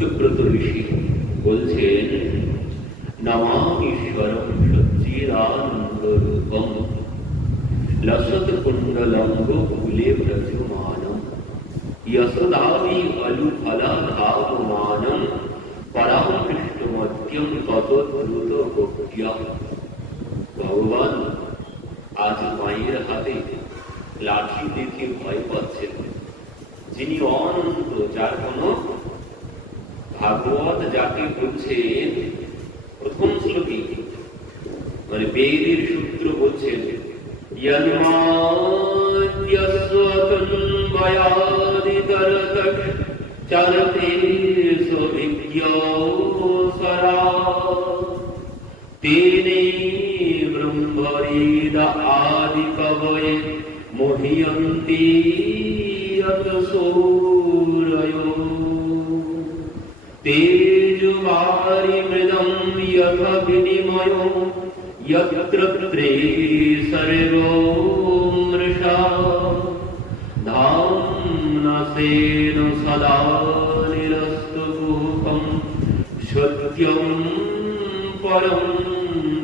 সত্যব্রত ঋষি বলছেন, নমামীশ্বরম সচ্চিদানন্দরূপম লসত কুণ্ডলঙ্গ কুলে ব্রজমানম যশোদাবি অলু ফলাধাবমানম পরাম কৃষ্ণমত্যম তত দ্রুত ভক্তিয়া। ভগবান আজ মায়ের হাতে লাঠি দেখে ভয় পাচ্ছেন, যিনি অনন্ত, যার কোন ভাগবত যাকে বলছেন প্রথম শ্লোকে, মানে বেদের সূত্র বলছেন, চরতে সবিজ্ঞসরা তেনে ব্রহ্মবেদ আদি কবয়ে মোহয়ন্তি সূরয়ো তেজোবারি মৃদম যথ বিনিময়ো যত্র ত্রে সর্বো মৃষা ধাম্নসেন সদা নিরস্তু গুহ্যম সত্যম পরম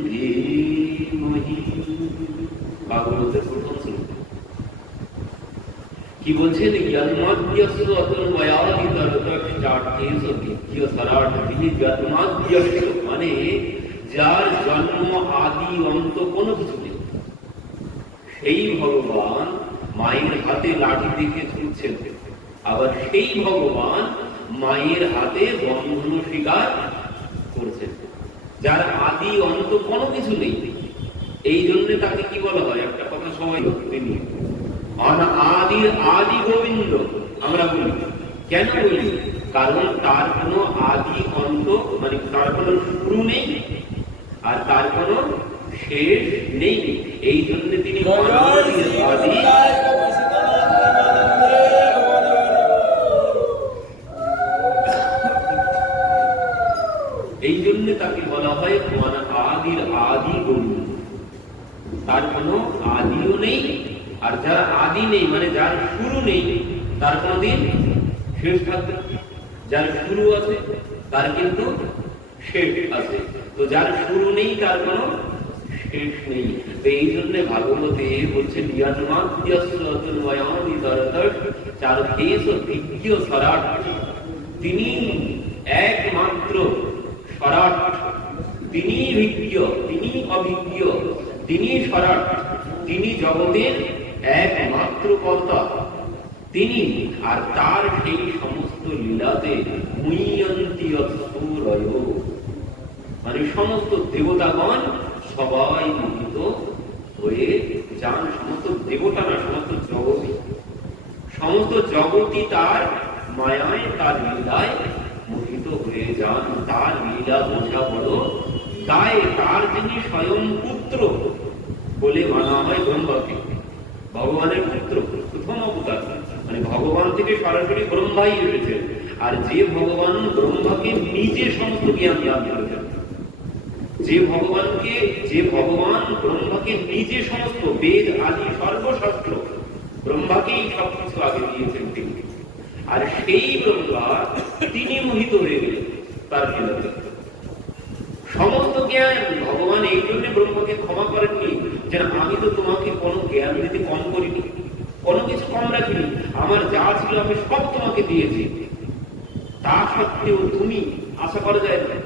ধীমহি। ভাগবতের প্রথম শ্লোক কি বলছেন? জন্মাদ্যস্য অতন্বয়াদিতরতশ্চার্থেষু দ্বিতীয়সরাট। তিনি জন্মাদ্যস্য মানে যার জন্ম আদি অন্ত কোনো কিছু নেই, সেই ভগবান মায়ের হাতে লাঠি দেখে ছুটছেন। আবার সেই ভগবান মায়ের হাতে বন্ধন স্বীকার করছেন, যার আদি অন্ত কোনো কিছু নেই। এই জন্য তাকে কি বলা হয়? একটা কথা সবাই তিনি অনাদির আদি গোবিন্দ আমরা বলি। কেন বলি? কারণ তার কোনো আদি অন্ত, মানে তার কোনো শুরু নেই আর তার কোনো শেষ নেই। এই জন্য তিনি আদি। এই জন্য তাকে বলা হয় আদির আদি গোবিন্দ। তার কোনো আদিও নেই, আর যার আদি নেই মানে যার শুরু নেই তার কোনদিন শেষ থাকবে। যার শুরু আছে তার কিন্তু শেষ আছে। তো যার শুরু নেই তার কোনো শেষ নেই। তো এই জন্য ভাগবতে বলছে তিনি একমাত্র সরাট, তিনি ভিজ্ঞ, তিনি অভিজ্ঞ, তিনি সরাট, তিনি জগতের একমাত্র কর্তা তিনি। আর তার সেই সমস্ত লীলাতে মুহ্যন্তি অসুরয়, মানে সমস্ত দেবতাগণ সবাই মোহিত হয়ে যান। সমস্ত দেবতা না, সমস্ত জগৎ, সমস্ত জগৎই তার মায়ায়, তার লীলায় মোহিত হয়ে যান। তার লীলা বোঝা বড় দায়। তার যিনি স্বয়ং পুত্র বলে মানা হয় ব্রহ্মাকে, ভগবানের পুত্র, প্রথম অবতার, মানে ভগবান থেকে সরাসরি ব্রহ্মাই এসেছেন। আর যে ভগবান ব্রহ্মাকে নিজে সমস্ত জ্ঞান দান করেছেন, যে ভগবান ব্রহ্মাকে নিজে সমস্ত বেদ আদি সর্বশাস্ত্র ব্রহ্মাকেই সবকিছু আগে দিয়েছেন তিনি। আর সেই ব্রহ্মা তিনি মোহিত হয়ে গেলেন তার লীলাতে। সমস্ত জ্ঞান ভগবান এই জন্য ব্রহ্মাকে ক্ষমা করেননি যে আমি তো তোমাকে কোনো জ্ঞান দিতে কম করিনি, কোনো কিছু কম রাখিনি, আমার যা ছিল আমি সব তোমাকে দিয়েছি। তা সত্ত্বেও তুমি আশা করা যায় না,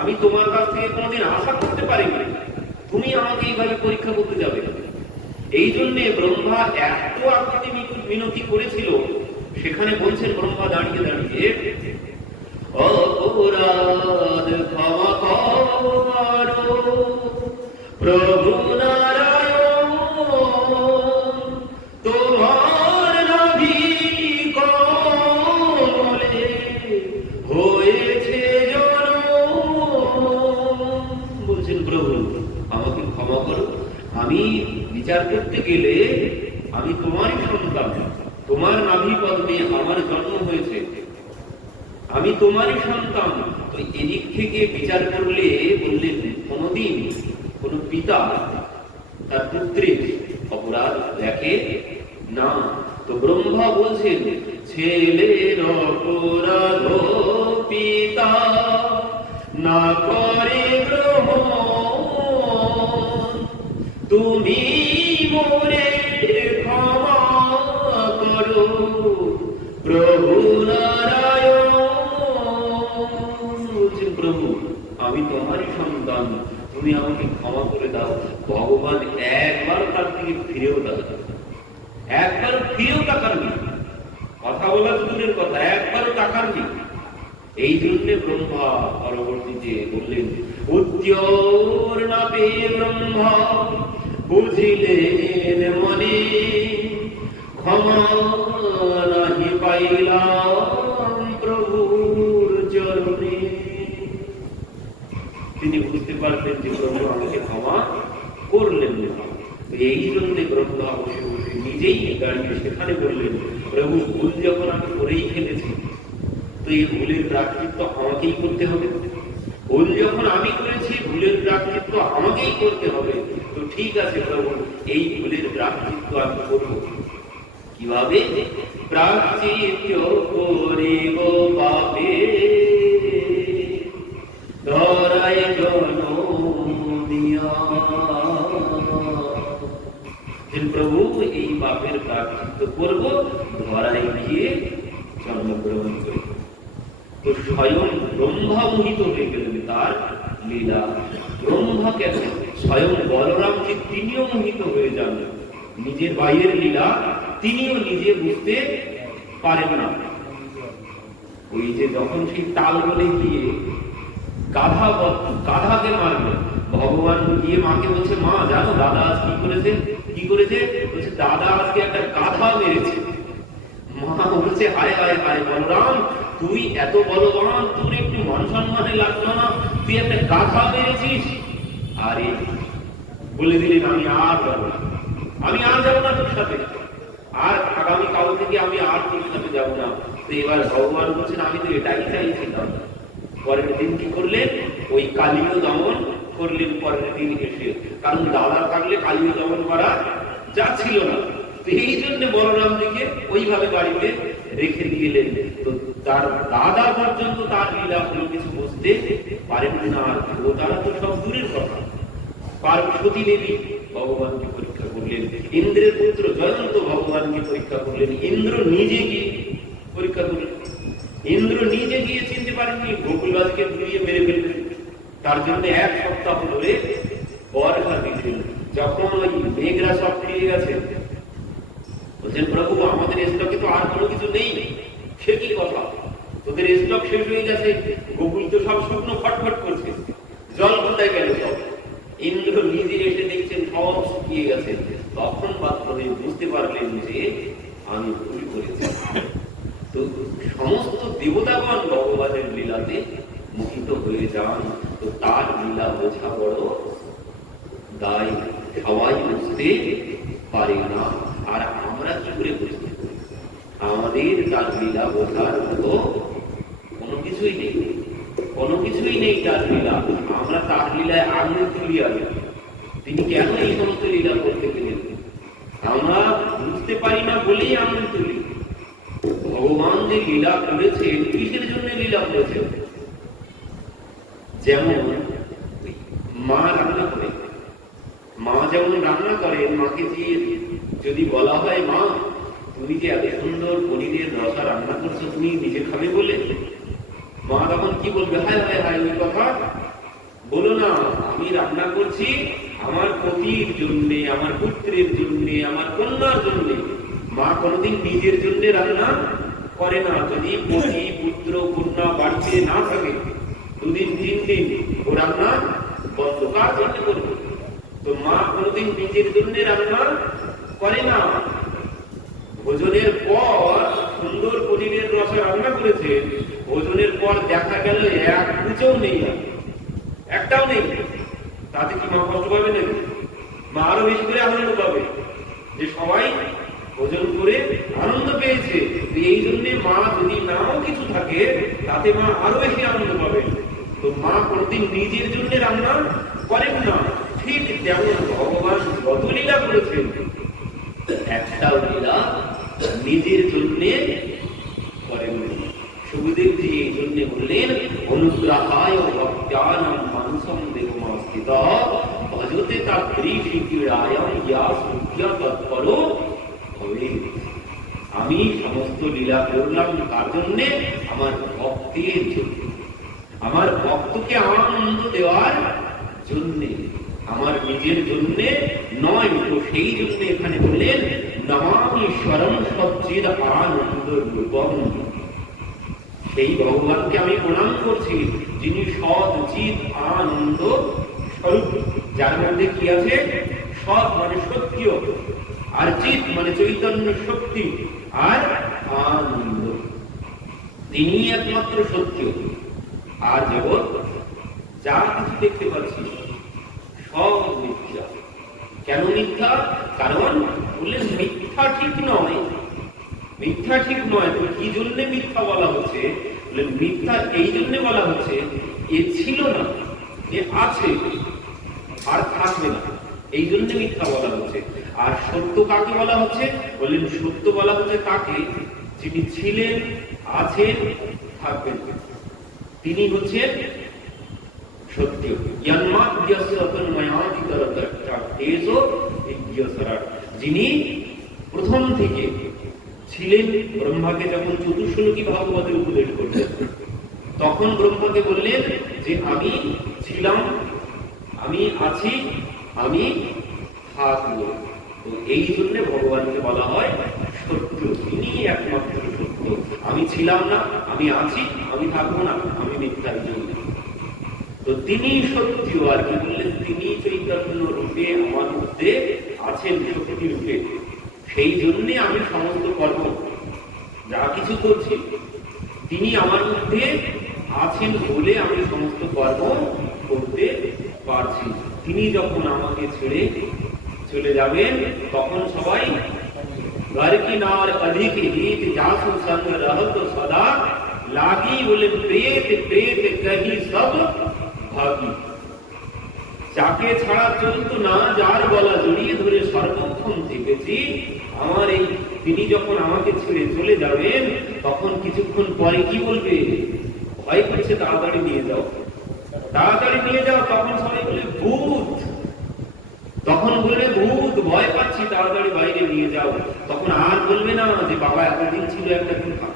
আমি তোমার কাছ থেকে কোনোদিন আশা করতে পারিনি তুমি আমাকে এইভাবে পরীক্ষা করতে যাবে। এই জন্যে ব্রহ্মা এত আকুতি মিনতি করেছিল। সেখানে বলছেন ব্রহ্মা দাঁড়িয়ে দাঁড়িয়ে, অপরাধ ক্ষমা করো প্রভু নারায়ণ, তোমার নাভি কমলে হয়েছে জনম। বলছেন প্রভু আমাকে ক্ষমা করো, আমি বিচার করতে গেলে আমি তোমারই সন্তান, তোমার নাভি পদ্মে আমার জন্ম হয়েছে, আমি তোমারই সন্তান। তো এদিক থেকে বিচার করলে বললেন কোনদিন কোন পিতা তার পুত্রের অপরাধ দেখে না। তো ব্রহ্মা বলছেন ছেলের অপরাধ পিতা না করে গ্রহণ, তুমি মোরে ক্ষমা করো প্রভু নারায়ণ। বলছেন প্রভু আমি তোমারই সন্তান, তুমি আমাকে ক্ষমা করে দাও। ভগবান একবার তার দিকে ফিরেও দাও, একবার ফিরেও তাকাননি, কথা বলা দূরের কথা, একবারও তাকাননি। এই জন্য ব্রহ্মা পরবর্তীতে বললেন উদ্যোর নাপে ব্রহ্মা বুঝিলেন মনে, ক্ষমা নাহি পাইলাম প্রভুর চরণে। তিনি বুঝতে পারলেন যে প্রভু আমাকে ক্ষমা করলেন না। এই জন্য ব্রহ্মা বসে বসে নিজেই দাঁড়িয়ে সেখানে বললেন প্রভু ভুল যখন আমি করেই ফেলেছি, তো এই ভুলের প্রায়শ্চিত্ত আমাকেই করতে হবে। ভুল যখন আমি করেছি, ভুলের প্রায়শ্চিত্ত আমাকেই করতে হবে। তো ঠিক আছে প্রভু, এই ভুলের প্রায়শ্চিত্ত আমি করব। কিভাবে? প্রায়শ্চিত্ত করিব পাপে ধরাই জনমিয়া। প্রভু এই পাপের প্রায়শ্চিত্ত করব, ধরাই গিয়ে জন্মগ্রহণ করব। তো স্বয়ং ব্রহ্মা মোহিত হয়ে গেলেন তার লীলা। ব্রহ্মা কেন? স্বয়ং বলরামজি তিনিও মোহিত হয়ে যান, নিজের ভাইয়ের লীলা তিনিও নিজে বুঝতে পারেন না। ওই যে যখন সেই তাল বলে গিয়ে গাধাকে মারবে, ভগবান গিয়ে মাকে বলছে মা জানো দাদা আজ কি করেছে? কি করেছে? বলছে দাদা আজকে একটা গাধা মেরেছে। মা বলছে হায় হায় হায় বলরাম, তুই এত বলবান, তোর একটু মান সম্মানে লাগলো না, তুই একটা গাধা মেরেছিস। আরে বলে দিলেন আমি আর যাবো না, আমি আর যাবো না তোর সাথে, আর আগামী কাল থেকে আমি আর তোর সাথে যাবো না। তো এবার ভগবান বলছেন আমি তো এটাই চাইছিলাম। পরের দিন কি করলেন? ওই কালীয় দমন করলেন পরের দিন এসে, কারণ দাদা থাকলে কালীয় দমন করা যাচ্ছিল না। তো এই জন্য বলরামজিকে ওইভাবে বাড়িতে রেখে দিলেন। তো তার দাদা পর্যন্ত তার লীলা কোনো কিছু বুঝতে পারেন না। ও তারা তো সব দূরের কথা। পার্বতী দেবী ভগবানকে পরীক্ষা করলেন, ইন্দ্রের পুত্র জয়ন্ত ভগবানকে পরীক্ষা করলেন, ইন্দ্র নিজে গিয়ে পরীক্ষা করলেন। ইন্দ্র নিজে গিয়ে চিনতে পারেননি, গোকুলবাসীকে ঘুরিয়ে মেরে ফেললেন। তার জন্য এক সপ্তাহ ধরে বর্ষা দিলেন। যখন ওই মেঘরা সব ফিরে গেছে, বলছেন প্রভু আমাদের স্টকে তো আর কোনো কিছু নেই। সে কি কথা? তোদের স্টক শেষ হয়ে গেছে, গোকুল তো সব শুকনো ফটফট করছে, জল কোথায় গেল সব? ইন্দ্র নিজে এসে দেখছেন সব শুকিয়ে গেছে। তখন মাত্র বুঝতে পারলেন যে আমি ভুল করেছি। তো সমস্ত দেবতাগণ ভগবানের লীলাতে মোহিত হয়ে যান। তো তার লীলা বোঝা বড় দায়, সবাই বুঝতে পারে না। আর আমরা কি করে বুঝতে পারি? আমাদের তার লীলা বোঝার মতো কোনো কিছুই নেই, কোনো কিছুই নেই তার লীলা। আমরা তার লীলায় আঙুল তুলি আগে, তিনি কেন এই সমস্ত লীলা করতে গেলেন আমরা বুঝতে পারি না বলেই আঙুল তুলি। ভগবান যে লীলা করেছেন, কিসের জন্য লীলা করেছেন? যেমন মা রান্না করে, মা যেমন রান্না করেন, মাকে যদি বলা হয় মা তুমি যে এত সুন্দর পনিরের রসা রান্না করছো, তুমি নিজে খাবে বলে, মা তখন কি বলবে? হায় হায় হায়, ওই কথা বলো না, আমি রান্না করছি আমার পতির জন্য, আমার পুত্রের জন্য, আমার কন্যার জন্য। মা কোনোদিন নিজের জন্য রান্না করে না। যদি পতি পুত্র কন্যা বাড়িতে না থাকে, দুদিন 3 দিন ও রান্না বন্ধ। কার জন্য করবে? তো মা কোনোদিন নিজের জন্য রান্না করে না। ভোজনের পর সুন্দর পনিরের রসা রান্না করেছে, ভোজনের পর দেখা গেল এক কুচও নেই, একটাও নেই। তাতে কি মা কষ্ট পাবে নাকি? মা আরো বেশি করে আনন্দ পাবে যে সবাই ভোজন করে আনন্দ পেয়েছে। এই জন্য মা যদি নাও কিছু থাকে, তাতে মা আরো বেশি আনন্দ পাবে। তো মা কোনদিন নিজের জন্য রান্না করেন না। ঠিক যেমন ভগবান যত লীলা করেছেন, একটাও লীলা নিজের জন্য করেন। সুখদেবজি এই জন্য বললেন অনুগ্রহায় ভক্তানাম মানুষম দেবমাস্থিত ভজতে তাদৃশি ক্রীড়ায়াম ইয়া সুখ্যা তৎপরো ভবে। আমি সমস্ত লীলা করলাম তার জন্য, আমার ভক্তের জন্য, আমার ভক্তকে আনন্দ দেওয়ার জন্য, আমার নিজের জন্য নয়। তো সেই জন্য এখানে বললেন নমামি স্বরম সচ্চিদ আনন্দ রূপম। সেই ভগবানকে আমি প্রণাম করছি যিনি সৎ চিৎ আনন্দ স্বরূপ, যার মধ্যে কি আছে? সৎ মানে সত্য, আর চিৎ মানে চৈতন্য শক্তি, আর আনন্দ। তিনি একমাত্র সত্য। আর জগৎ যা কিছু দেখতে পাচ্ছি সব মিথ্যা। কেন মিথ্যা? কারণ বললেন মিথ্যা ঠিক নয়। মিথ্যা ঠিক নয় তো কি জন্য মিথ্যা বলা হচ্ছে? মিথ্যা এই জন্য বলা হচ্ছে এ ছিল না, এ আছে আর থাকবে না, এই জন্য মিথ্যা বলা হচ্ছে। আর সত্য কাকে বলা হচ্ছে? বললেন সত্য বলা হচ্ছে তাকে যিনি ছিলেন, আছেন, থাকবেন, তিনি হচ্ছেন সত্য। যিনি প্রথম থেকে ছিলেন। ব্রহ্মাকে যখন চতুর্শ্লোকী ভাগবতের উপদেশ করলেন, তখন ব্রহ্মাকে বললেন যে আমি ছিলাম, আমি আছি, আমি থাকব। তো এই জন্য ভগবানকে বলা হয় সত্য। তিনি একমাত্র সত্য। আমি ছিলাম না, আমি আছি, আমি থাকবো না, আমি মিথ্যার জন্য। তো তিনি সত্য। আর কি বললেন? তিনি চৈতন্য রূপে আমার মধ্যে আছেন, শক্তি রূপে। সেই জন্যে আমি সমস্ত কর্ম যা কিছু করছি তিনি আমার মধ্যে আছেন বলে আমি সমস্ত কর্ম করতে পারছি। তিনি যখন আমাকে ছেড়ে চলে যাবেন তখন সবাই घर किनार अधिक हित जासु संग रहत सदा लागी। बोले प्रेत प्रेत कही सब भागी। যাকে ছাড়া চলতো না, যার গলা জড়িয়ে ধরে সর্বক্ষণ থেকেছি, আমার এই তিনি যখন আমাকে ছেড়ে চলে যাবেন তখন কিছুক্ষণ পরে কি বলবে? ভয় করছে, তাড়াতাড়ি নিয়ে যাও, তাড়াতাড়ি নিয়ে যাও। তখন সবাই বলে ভূত, তখন বলবে ভূত, ভয় পাচ্ছি, তাড়াতাড়ি বাইরে নিয়ে যাও। তখন আর বলবে না যে বাবা এতদিন ছিল, একটা দিন থাক,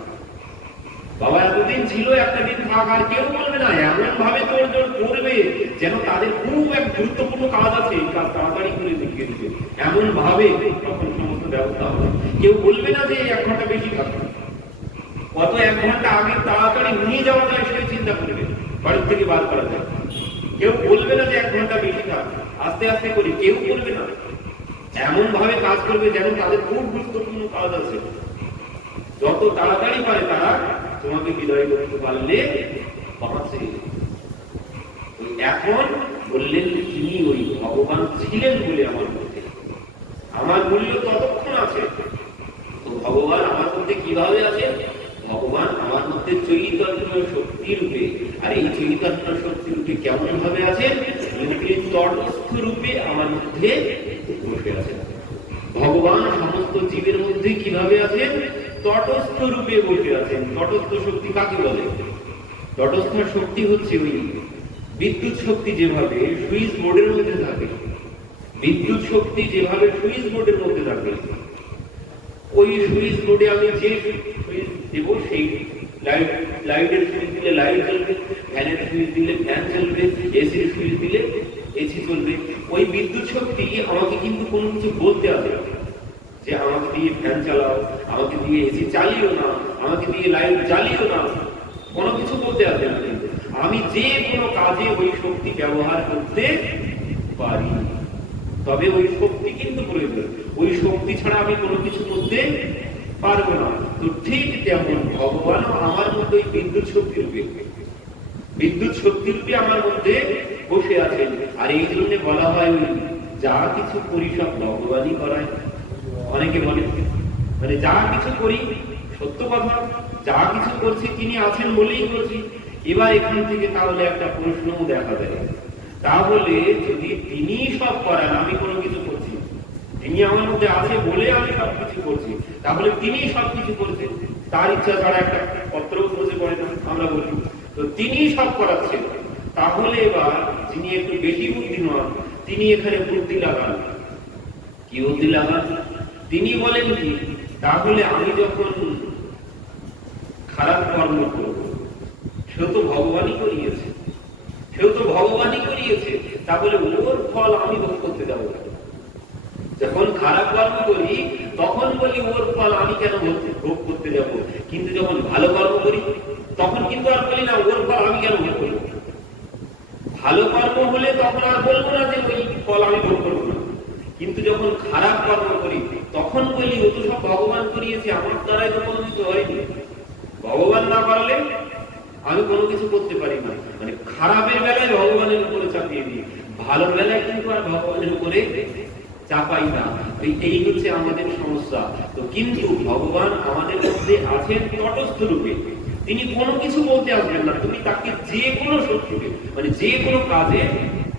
বাবা এতদিন ছিল, একটা দিন থাক। আর কেউ বলবে না। এমন ভাবে তোর জোর করবে যেন তাদের খুব এক গুরুত্বপূর্ণ কাজ আছে, কাজ তাড়াতাড়ি করে দেখিয়ে দিবে, এমন ভাবে তখন সমস্ত ব্যবস্থা হবে। কেউ বলবে না যে 1 ঘন্টা বেশি থাকবে, কত 1 ঘন্টা আগে তাড়াতাড়ি নিয়ে যাওয়া যায় সেই চিন্তা করবে, বাড়ির থেকে বার করা যায়। কেউ বলবে না যে 1 ঘন্টা বেশি থাক, আস্তে আস্তে করি, কেউ বলবে না। এমন ভাবে কাজ করবে যেন তাদের খুব গুরুত্বপূর্ণ কাজ আছে। যত তাড়াতাড়ি পারে তারা তোমাকে বিদায় করতে পারলে বাঁচে। এখন বললেন তিনি ওই ভগবান ছিলেন বলে আমার মধ্যে, আমার মূল্য ততক্ষণ আছে। তো ভগবান আমার মধ্যে কিভাবে আছে? ভগবান আমার মধ্যে চৈতন্য শক্তি রূপে। আর এই চৈতন্য শক্তি রূপে কেমন ভাবে আছেন? তটস্থ রূপে আমার মধ্যে বসে আছেন। ভগবান সমস্ত জীবের মধ্যে কিভাবে আছেন? তটস্থ রূপে বসে আছেন। তটস্থ শক্তি কাকে বলে? তটস্থ শক্তি হচ্ছে ওই বিদ্যুৎ শক্তি যেভাবে সুইচ বোর্ডের মধ্যে থাকে, বিদ্যুৎ শক্তি যেভাবে সুইচ বোর্ডের মধ্যে থাকে, ওই সুইচ বোর্ডে আমি যে সুইচ দেব সেই লাইটের সুইচ দিলে লাইট জ্বলবে, ফ্যানের সুইচ দিলে ফ্যান চলবে, এসির সুইচ দিলে এসি চলবে। ওই বিদ্যুৎ শক্তি আমাকে কিন্তু কোনো কিছু বলতে হবে যে আমাকে দিয়ে ফ্যান চালাও, আমাকে দিয়ে এসি চালিও না, আমাকে দিয়ে লাইট জ্বালিও না, কোনো কিছু বলতে হবে না। কিন্তু আমি যে কোনো কাজে ওই শক্তি ব্যবহার করতে পারি, তবে ওই শক্তি কিন্তু প্রয়োজন। ওই শক্তি ছাড়া আমি কোনো কিছু করতে পারবো না। তো ঠিক তেমন ভগবানও আমার মধ্যে ওই বিদ্যুৎ শক্তি রূপে, বিদ্যুৎ শক্তি রূপে আমার মধ্যে বসে আছেন। আর এই জন্য বলা হয় ওই যা কিছু করি সব ভগবানই করায়। অনেকে বলে মানে যা কিছু করি, সত্য কথা, যা কিছু করছি তিনি আছেন বলেই করছি। এবার এখান থেকে তাহলে একটা প্রশ্নও দেখা যায়, তাহলে যদি তিনি সব করেন, আমি কোনো কিছু করছি, তিনি আমার মধ্যে আছে বলে আমি সবকিছু করছি, তাহলে তিনি সবকিছু করছেন, তার ইচ্ছা ছাড়া একটা পত্র বসে পড়ে আমরা বলি। তো তিনি সব করাচ্ছেন। তাহলে এবার যিনি একটু বেশি বুদ্ধিমান তিনি এখানে বুদ্ধি লাগান। কি বুদ্ধি লাগান? তিনি বলেন কি, তাহলে আমি যখন খারাপ কর্ম করব, সেও তো ভগবানই করিয়েছে, তাহলে ওর ফল আমি ভোগ করতে যাবো। যখন খারাপ কর্ম করি তখন বলি ওর ফল আমি কেন ভোগ করতে যাব, কিন্তু যখন ভালো কর্ম করি তখন কিন্তু আর বলি না ওর ফল আমি কেন ভোগ করবো। ভালো কর্ম হলে তখন আর বলবো না যে ওই ফল আমি ভোগ করবো না, কিন্তু যখন খারাপ কর্ম করি তখন বলি ও তো সব ভগবান করিয়েছে, আমার দ্বারাই তো কোনো কিছু হয়নি, ভগবান না পারলে আমি কোনো কিছু করতে পারি না। মানে খারাপের বেলায় ভগবানের উপরে চাপিয়ে দিই, ভালোর বেলায় কিন্তু আর ভগবানের উপরে চাপাই না। এই হচ্ছে আমাদের সমস্যা। তো কিন্তু ভগবান আমাদের মধ্যে আছেন তটস্থ রূপে, তিনি কোনো কিছু বলতে আসবেন না, তুমি তাকে যে কোনো শক্তিতে মানে যে কোনো কাজে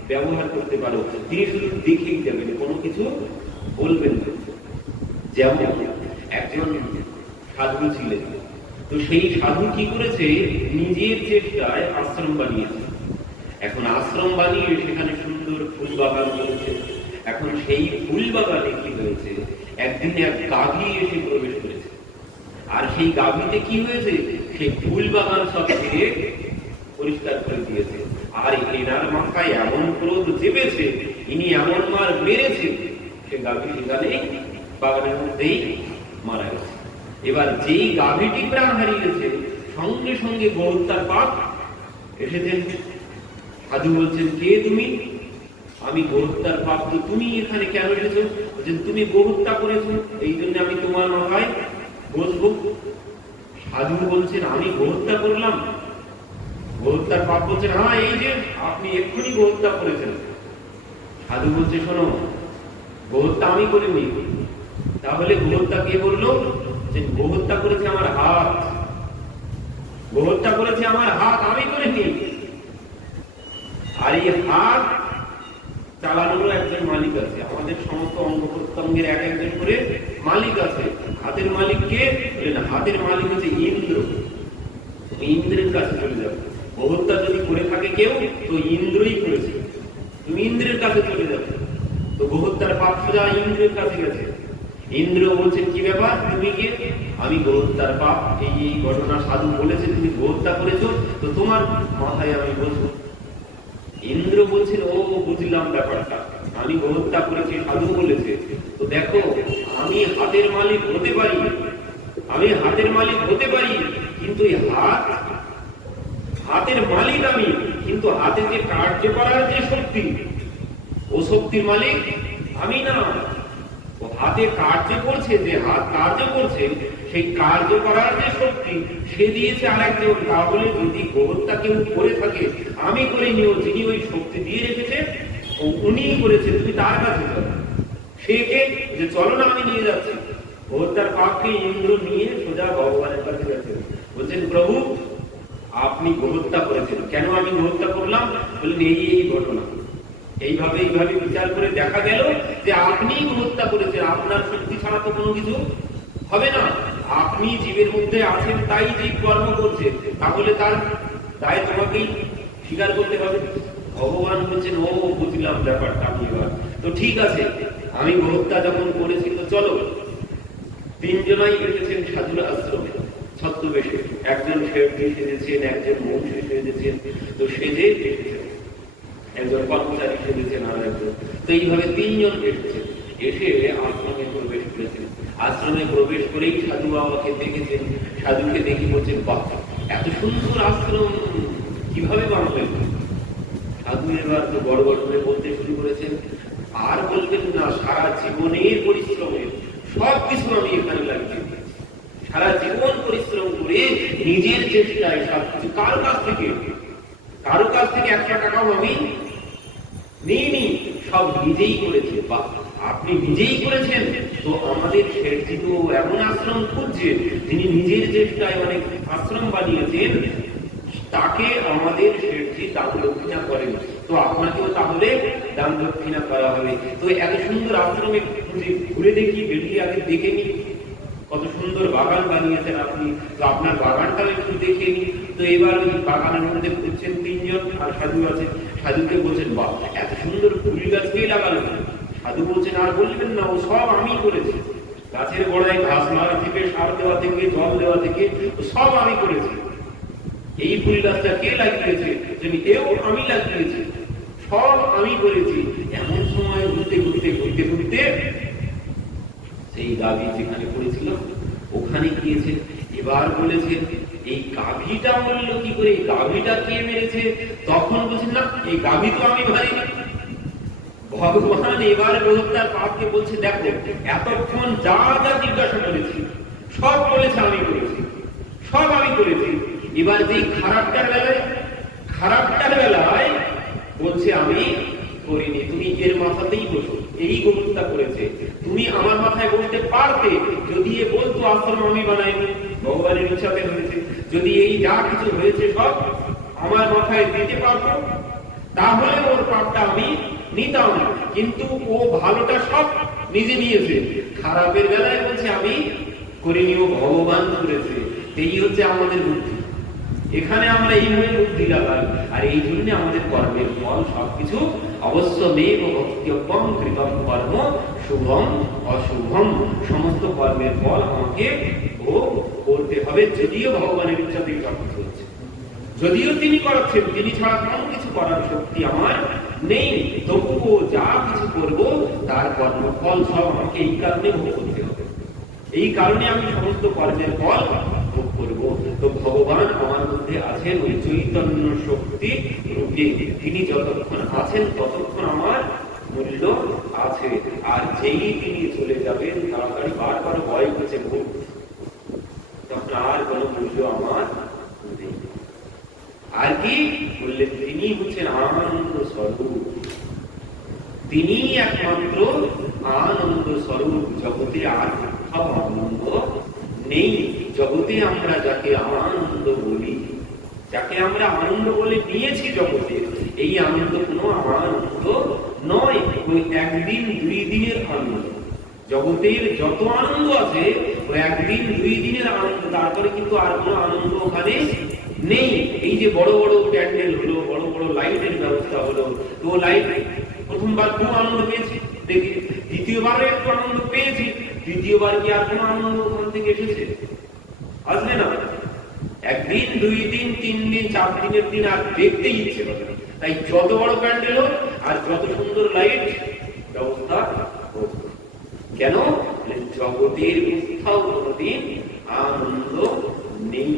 ব্যবহার করতে পারো, তিনি শুধু দেখেই যাবেন, কোনো কিছু বলবেন না। যেমন একজন সাধু ছিলেন, তো সেই সাধু কি করেছে, নিজের চেষ্টায় আশ্রম বানিয়েছে। এখন আশ্রম বানিয়ে সেখানে সুন্দর ফুল বাগান করেছে। এখন সেই ফুল বাগানে কি হয়েছে, একদিন এক গাভী এসে প্রবেশ করেছে, আর সেই গাভীতে কি হয়েছে, সেই ফুল বাগান সব ছেড়ে পরিষ্কার করে দিয়েছে। আর এনার মাথায় এমন ক্রোধ চেপেছে, ইনি এমন মার মেরেছে, সে গাভী সেখানে বাগানের মধ্যেই মারা গেছে। এবার যেই গাভীটি প্রাণ হারিয়েছে সঙ্গে সঙ্গে গোহত্যার পাপ এসেছেন। সাধু বলছেন, কে তুমি? আমি গোহত্যার পাপ। তো তুমি এখানে কেন এসেছো? বলছেন, তুমি গোহত্যা করেছো, এই জন্য আমি তোমার মাথায় বসবো। সাধু বলছেন, আমি গোহত্যা করলাম? গোহত্যার পাপ? বলছেন, হ্যাঁ, এই যে আপনি এক্ষুনি গোহত্যা করেছেন। সাধু বলছে, শোনো, গোহত্যা আমি করিনি। তাহলে গোহত্যা কে করলো? যে গোহত্যা করেছে আমার হাত, গোহত্যা করেছে আমার হাত, আমি করিনি। আর এই হাত চালানোরও একজন মালিক আছে। আমাদের সমস্ত অঙ্গ প্রত্যঙ্গের এক একজন করে মালিক আছে। হাতের মালিক কে? হাতের মালিক হচ্ছে ইন্দ্র। ইন্দ্রের কাছে চলে যাবে। গোহত্যা যদি করে থাকে কেউ, তো ইন্দ্রই করেছে, তুমি ইন্দ্রের কাছে চলে যাবে। তো গোহত্যার পাপ সোজা ইন্দ্রের কাছে গেছে। ইন্দ্র বলছেন, কি ব্যাপার, তুমি কে? আমি গোহত্যার পাপ, এই ঘটনা সাধু বলেছে, তুমি গোহত্যা করেছো, তো তোমার মাথায় আমি বসবো। ইন্দ্র বলছেন, ও বুঝলাম ব্যাপারটা, আমি গোহত্যা করেছি, সাধু বলেছে। তো দেখো, আমি হাতের মালিক হতে পারি, আমি হাতের মালিক হতে পারি, কিন্তু এই হাতের মালিক আমি, কিন্তু হাতে যে কার্য করার যে শক্তি, ও শক্তির মালিক আমি না। হাতে কার্য করছে, যে হাত কার্য করছে, সেই কার্য করার যে শক্তি সে দিয়েছে আরেকজন। তাহলে যদি গোহত্যা কেউ করে থাকে, আমি করিনি, যিনি ওই শক্তি দিয়ে রেখেছে উনিই করেছে, তুমি তার কাছে চলো। সে কে? যে চলো না, আমি নিয়ে যাচ্ছি। গোহত্যার পাপকে ইন্দ্র নিয়ে সোজা ভগবানের কাছে গেছে। বলছেন, প্রভু আপনি গোহত্যা করেছেন। কেন আমি গোহত্যা করলাম? বললেন, এই ঘটনা। এইভাবে বিচার করে দেখা গেল যে আপনি গোহত্যা করেছেন, আপনার শক্তি ছাড়া তো কোনো কিছু হবে না। আপনি জীবের মধ্যে আছেন, তাই যে কর্ম করছে, তাহলে তার দায় তোমাকেই স্বীকার করতে হবে। ভগবান বলছেন, ও বুঝলাম ব্যাপারটা আমি এবার। তো ঠিক আছে, আমি গোহত্যা যখন করেছি, তো চলো। তিনজনাই এসেছেন সাধুর আশ্রমে ছদ্মবেশে। একজন শেঠজি সেজেছেন, একজন মৌসি সেজেছেন, তো সেজে এসেছেন, একজন কর্মচারী সেজেছেন, আর একজন। তো এইভাবে তিনজন এসেছেন, এসে আশ্রমে প্রবেশ করেছেন। আশ্রমে প্রবেশ করেই সাধু বাবাকে দেখেছেন। সাধুকে দেখে বলছেন, বাহ, এত সুন্দর আশ্রম কিভাবে বানাবেন? সাধু এবার তো বড় বড় করে বলতে শুরু করেছেন, আর বলবেন না, সারা জীবনের পরিশ্রমে সবকিছু আমি এখানে লাগিয়ে দিয়েছি। সারা জীবন পরিশ্রম করে নিজের চেষ্টায় সবকিছু, কারো কাছ থেকে 100 টাকাও আমি নিইনি, সব নিজেই করেছে। বা আপনি নিজেই করেছেন। তো আমাদের শেঠজি তো এমন আশ্রম খুঁজছে, যিনি নিজের চেষ্টায় অনেক আশ্রম বানিয়েছেন, তাকে আমাদের শেঠজি দান দক্ষিণা করেন। তো আপনাকেও তাহলে দান দক্ষিণা করা হবে। তো এত সুন্দর আশ্রমে ঘুরে দেখি, বেরিয়ে আগে দেখে নি। কত সুন্দর বাগান বানিয়েছেন আপনি, তো আপনার বাগানটাও একটু দেখে নি। তো এবার ওই বাগানের মধ্যে ঘুরছেন তিনজন, আর সাধু আছে। সাধুকে বলছেন, বাহ, এত সুন্দর ফুল গাছ কে লাগালো? সাধু বলছেন, আর বলবেন না, ও সব আমি করেছি। গাছের গোড়ায় ঘাস মারা থেকে, সার দেওয়া থেকে, জল দেওয়া থেকে সব আমি করেছি। এই ফুল গাছটা কে লাগিয়েছে? এও আমি লাগিয়েছি, সব আমি করেছি। এমন সময় ঘুরতে ঘুরতে ঘুরতে ঘুরতে সেই গাভী যেখানে পড়েছিল ওখানে গিয়েছে। এবার বলেছেন, এই গাভীটা মরল কি করে, এই গাভীটা কে মেরেছে? তখন বলছেন, না, এই গাভী তো আমি মারিনি। ভগবান এবার লোকটার পাপকে বলছে, দেখো, এতক্ষণ যা যা জিজ্ঞাসা করেছি সব বলেছে আমি করেছি, সব আমি করেছি। এবার যে খারাপটার বেলায় বলছে আমি করিনি। তুমি এর মাথাতেই বসো, এই গরুটা করেছে। তুমি আমার মাথায় বসতে পারতে যদি এ বলতো আশ্রম আমি বানাইনি, ভগবানের ইচ্ছাতে হয়েছে। যদি এই যা কিছু হয়েছে সব আমার মাথায় দিতে পারতো, তাহলে ওর পাপটা আমি নিতাম। কিন্তু ও ভালোটা সব নিজে নিয়েছে, খারাপের বেলায় বলছে আমি করিনি, ও ভগবান করেছে। এই হচ্ছে আমাদের বুদ্ধি। এখানে আমরা এইভাবে বুদ্ধি লাগাই, আর এই জন্য আমাদের কর্মের ফল সবকিছু অবশ্য মেঘ ভক্ত্যপম কৃতম কর্ম শুভম অশুভম, সমস্ত কর্মের ফল আমাকে ভোগ করতে হবে, যদিও ভগবানের ইচ্ছাতেই সবকিছু হচ্ছে, যদিও তিনি করাচ্ছেন, তিনি ছাড়া কোনো কিছু করার শক্তি আমার নেই। তবুও যা কিছু করব তার কর্মফল সব আমাকে এই কারণে ভোগ করতে হবে। এই কারণে আমি সমস্ত কর্মের ফল ভোগ করব। তো ভগবান আমার মধ্যে আছেন ওই চৈতন্য শক্তি রূপে। তিনি যতক্ষণ আছেন ততক্ষণ আমার মূল্য আছে। আর যেই তিনি চলে যাবেন, তাড়াতাড়ি বারবার ভয় করছে ভূত, তখন আর কোনো মূল্য আমার নেই। আর কি বললেন, তিনি হচ্ছেন আনন্দ স্বরূপ, তিনি একমাত্র আনন্দ স্বরূপ। জগতে আর কোথাও আনন্দ নেই। জগতে আমরা যাকে আনন্দ বলি, যাকে আমরা আনন্দ বলে নিয়েছি জগতে, এই আনন্দ কোনো আনন্দ নয়, ওই একদিন দুই দিনের আনন্দ। জগতের যত আনন্দ আছে ওই একদিন দুই দিনের আনন্দ, তারপরে কিন্তু আর কোনো আনন্দ ওখানে নেই। এই যে বড় বড় প্যান্ডেল হলো, বড় বড় লাইটের ব্যবস্থা হলো, তো লাইট প্রথমবার খুব আনন্দ পেয়েছি, দেখি দ্বিতীয়বারে একটু আনন্দ পেয়েছি, তৃতীয়বার কি আর কোনো আনন্দ ওখান থেকে এসেছে? আসবে না। একদিন, দুই দিন, তিন দিন, চার দিনের দিন আর দেখতেই ইচ্ছে করে। তাই যত বড় প্যান্ডেল হোক আর যত সুন্দর লাইট ব্যবস্থা হোক কেন, জগতের কোথাও কোনদিন আনন্দ নেই।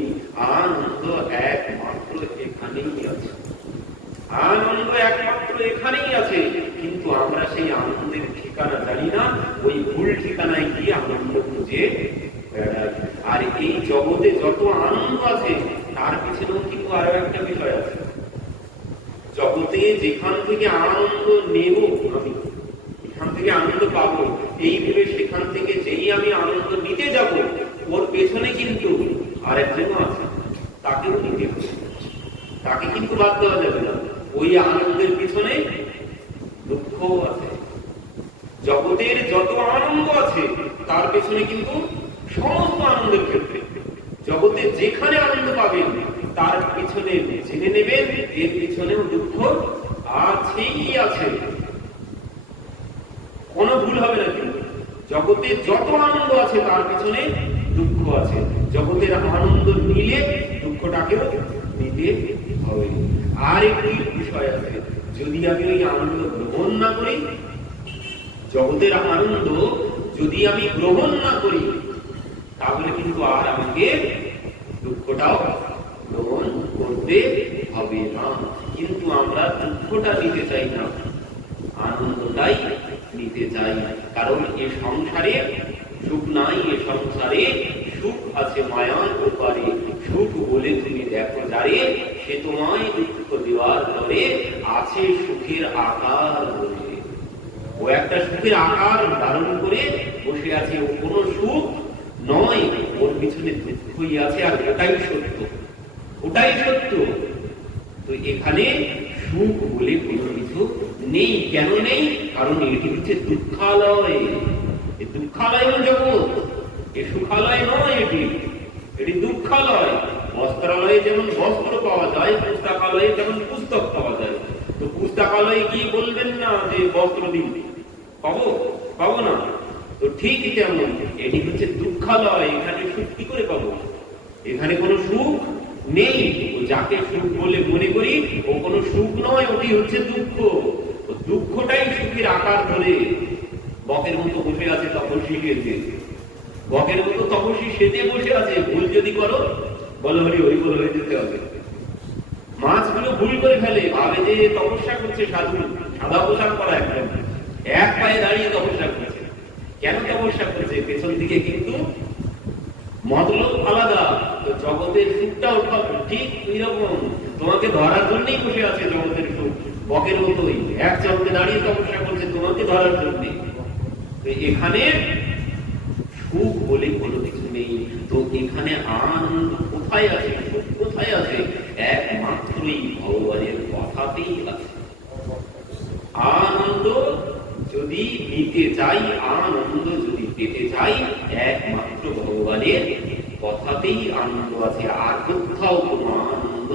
আনন্দ একমাত্র এখানেই আছে, আনন্দ একমাত্র এখানেই আছে। কিন্তু আমরা সেই আনন্দের ঠিকানা জানি না, ওই ভুল ঠিকানায় গিয়ে আনন্দ খুঁজে বেড়াই। আর এই জগতে যত আনন্দ আছে তার পিছনেও কিন্তু আরো একটা বিষয় আছে। জগতে যেখান থেকে আনন্দ নেব, আমি এখান থেকে আনন্দ পাবো, এই ভেবে সেখান থেকে যেই আমি আনন্দ নিতে যাব, ওর পেছনে কিন্তু আরেকজনও আছে, তাকেও নিতে হবে, তাকে কিন্তু বাদ দেওয়া যাবে না। ওই আনন্দের পিছনে দুঃখও আছে। জগতের যত আনন্দ আছে তার পেছনে কিন্তু সমস্ত আনন্দের ক্ষেত্রে জগতে যেখানে আনন্দ পাবেন তার পিছনে জেনে নেবেন এর পিছনেও দুঃখ আছেই আছে, কোনো ভুল হবে না। কিন্তু জগতে যত আনন্দ আছে তার পিছনে দুঃখ আছে। জগতের আনন্দ নিলে দুঃখটাকেও নিতে হবে। আর একটি বিষয় আছে, যদি আমি ওই আনন্দ গ্রহণ না করি, জগতের আনন্দ যদি আমি গ্রহণ না করি, তাহলে কিন্তু আর আমাকে দুঃখটাও গ্রহণ করতে হবে না। কিন্তু আমরা দুঃখটা নিতে চাই না, আনন্দটাই নিতে চাই। কারণ এ সংসারে সুখ নাই, এ সংসারে সুখ আছে মায়ার ওপারে। সুখ বলে তুমি দেখো যারে, সে তোমায় দুঃখ দেওয়ার পরে আছে সুখের আকার বলে। ও একটা সুখের আকার ধারণ করে বসে আছে, ও কোনো সুখ নয়, ওর পিছনে দুঃখই আছে। আর ওটাই সত্য, ওটাই সত্য। তো এখানে সুখ বলে কোনো কিছু নেই। কেন নেই? কারণ এটি হচ্ছে দুঃখালয়, দুঃখালয় জগৎ। এ সুখালয় নয়, এটি দুঃখালয়। বস্ত্রালয়ে যেমন বস্ত্র পাওয়া যায়, পুস্তকালয়ে যেমন পুস্তক পাওয়া যায়। তো পুস্তকালয়ে গিয়ে বলবেন না যে বস্ত্র দিন, পাবো না। তো ঠিক তেমন এটি হচ্ছে দুঃখালয়। এখানে সুখ কি করে পাবো? এখানে কোনো সুখ নেই। যাকে সুখ বলে মনে করি ও কোনো সুখ নয়, ওটি হচ্ছে দুঃখ। দুঃখটাই সুখের আকার ধরে বকের মতো বসে আছে তপস্বী সেজে। বকের মতো তপস্বী সেজে বসে আছে। ভুল যদি করো বলো হরি হরি বল হয়ে যেতে হবে। মাছগুলো ভুল করে ফেলে, ভাবে যে তপস্যা করছে সাধু, সাদা পোশাক করা একদম এক পায়ে দাঁড়িয়ে তপস্যা করছে। কেন তপস্যা করছে? পেছন দিকে কিন্তু মতলব আলাদা। তো জগতের সুখটাও ঠিক এরকম, তোমাকে ধরার জন্যই বসে আছে জগতের সুখ। বকের মতোই এক চরকে দাঁড়িয়ে তপস্যা করছে তোমাকে ধরার জন্য। এখানে সুখ বলে কোনো কিছু নেই। তো এখানে আনন্দ কোথায় আছে, সুখ কোথায় আছে? একমাত্রই ভগবানের কথাতেই আছে। আনন্দ যদি নিতে চাই, আনন্দ যদি পেতে চাই, একমাত্র ভগবানের কথাতেই আনন্দ আছে। আর কোথাও কোনো আনন্দ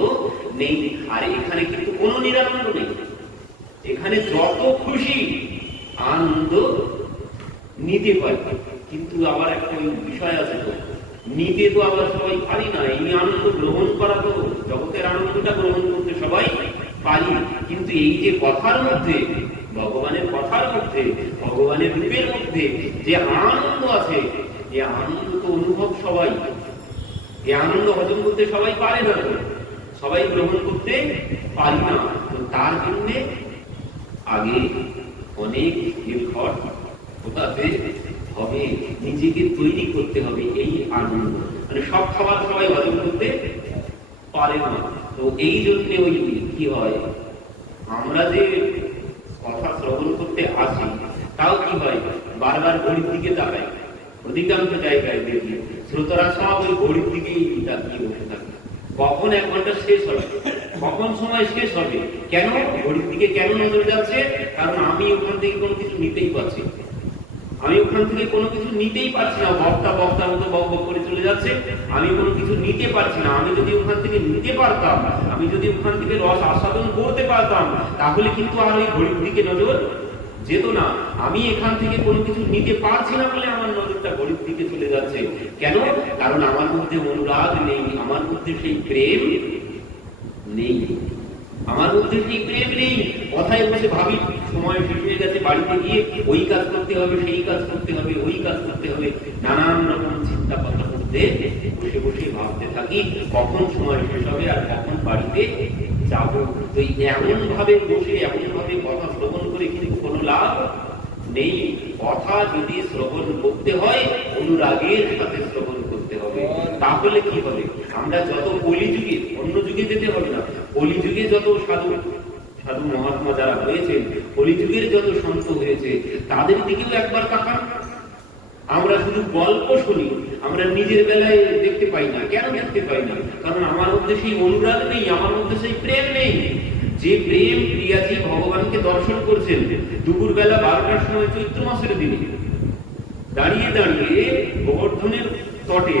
নেই। আর এখানে কিন্তু কোনো নিরানন্দ নেই। এখানে যত খুশি আনন্দ নিতে পারি, কিন্তু আবার একটা বিষয় আছে, তো নিতে তো আবার সবাই পারি না। এই আনন্দ গ্রহণ করা, তো জগতের আনন্দটা গ্রহণ করতে সবাই পারি, কিন্তু এই যে কথার মধ্যে, ভগবানের কথার মধ্যে, ভগবানের রূপের মধ্যে যে আনন্দ আছে, যে আনন্দ তো অনুভব সবাই, এই আনন্দ হজম করতে সবাই পারে না, সবাই গ্রহণ করতে পারি না। তো তার জন্যে আগে অনেক নির্ভর হতে হবে, নিজেকে তৈরি করতে হবে এই আনন্দ। মানে সব খাবার সবাই হজম করতে পারে না। তো এই জন্য ওই কি হয়, আমরা যে কথা শ্রবণ করতে আসি, তাও কি হয়, বারবার ঘড়ির দিকে তাকাই। অধিকাংশ জায়গায় দেখি শ্রোতারা সব ওই ঘড়ির দিকেই তাকিয়ে বসে থাকে, কখন 1 ঘন্টা শেষ হবে, কখন সময় শেষ হবে। কেন ঘড়ির দিকে কেন নজর যাচ্ছে? কারণ আমি ওখান থেকে কোনো কিছু নিতেই পারছি, আমি ওখান থেকে কোনো কিছু নিতেই পারছি না। বক্তার মতো বক বক করে চলে যাচ্ছে, আমি কোনো কিছু নিতে পারছি না। আমি যদি ওখান থেকে নিতে পারতাম, আমি যদি ওখান থেকে রস আস্বাদন করতে পারতাম, তাহলে কিন্তু আর ওই ঘড়ির দিকে নজর যেত না। আমি এখান থেকে কোনো কিছু নিতে পারছি না বলে আমার নজরটা ঘড়ির দিকে চলে যাচ্ছে। কেন? কারণ আমার মধ্যে অনুরাগ নেই, আমার মধ্যে সেই প্রেম নেই, আমার মধ্যে সেই প্রেম নেই। কথায় বসে ভাবি সময় শেষ হয়ে গেছে, বাড়িতে গিয়ে ওই কাজ করতে হবে, সেই কাজ করতে হবে, ওই কাজ করতে হবে, নানান রকম চিন্তা কথা করতে বসে বসে ভাবতে থাকি কখন সময় শেষ হবে আর কখন বাড়িতে যাব। তো এমন ভাবে বসে এমন ভাবে কথা শ্রবণ করে কিন্তু কোনো লাভ নেই। কথা যদি শ্রবণ করতে হয় অনুরাগের সাথে শ্রবণ করতে হবে, তাহলে কি হবে? আমরা যত কলিযুগে, অন্য যুগে যেতে হবে না, কলিযুগে যত সাধু সাধু মহাত্মা যারা হয়েছেন, কলিযুগের যত সন্ত হয়েছে, তাদের দিকেও একবার তাকান। আমরা শুধু গল্প শুনি, আমরা নিজের বেলায় দেখতে পাই না। কেন দেখতে পাই না? কারণ আমার মধ্যে সেই অনুরাগ নেই, আমার মধ্যে সেই প্রেম নেই। যে প্রেম প্রিয়াজি ভগবানকে দর্শন করছেন দুপুর বেলা 12টার সময় চৈত্র মাসের দিনে, দাঁড়িয়ে দাঁড়িয়ে গোবর্ধনের তটে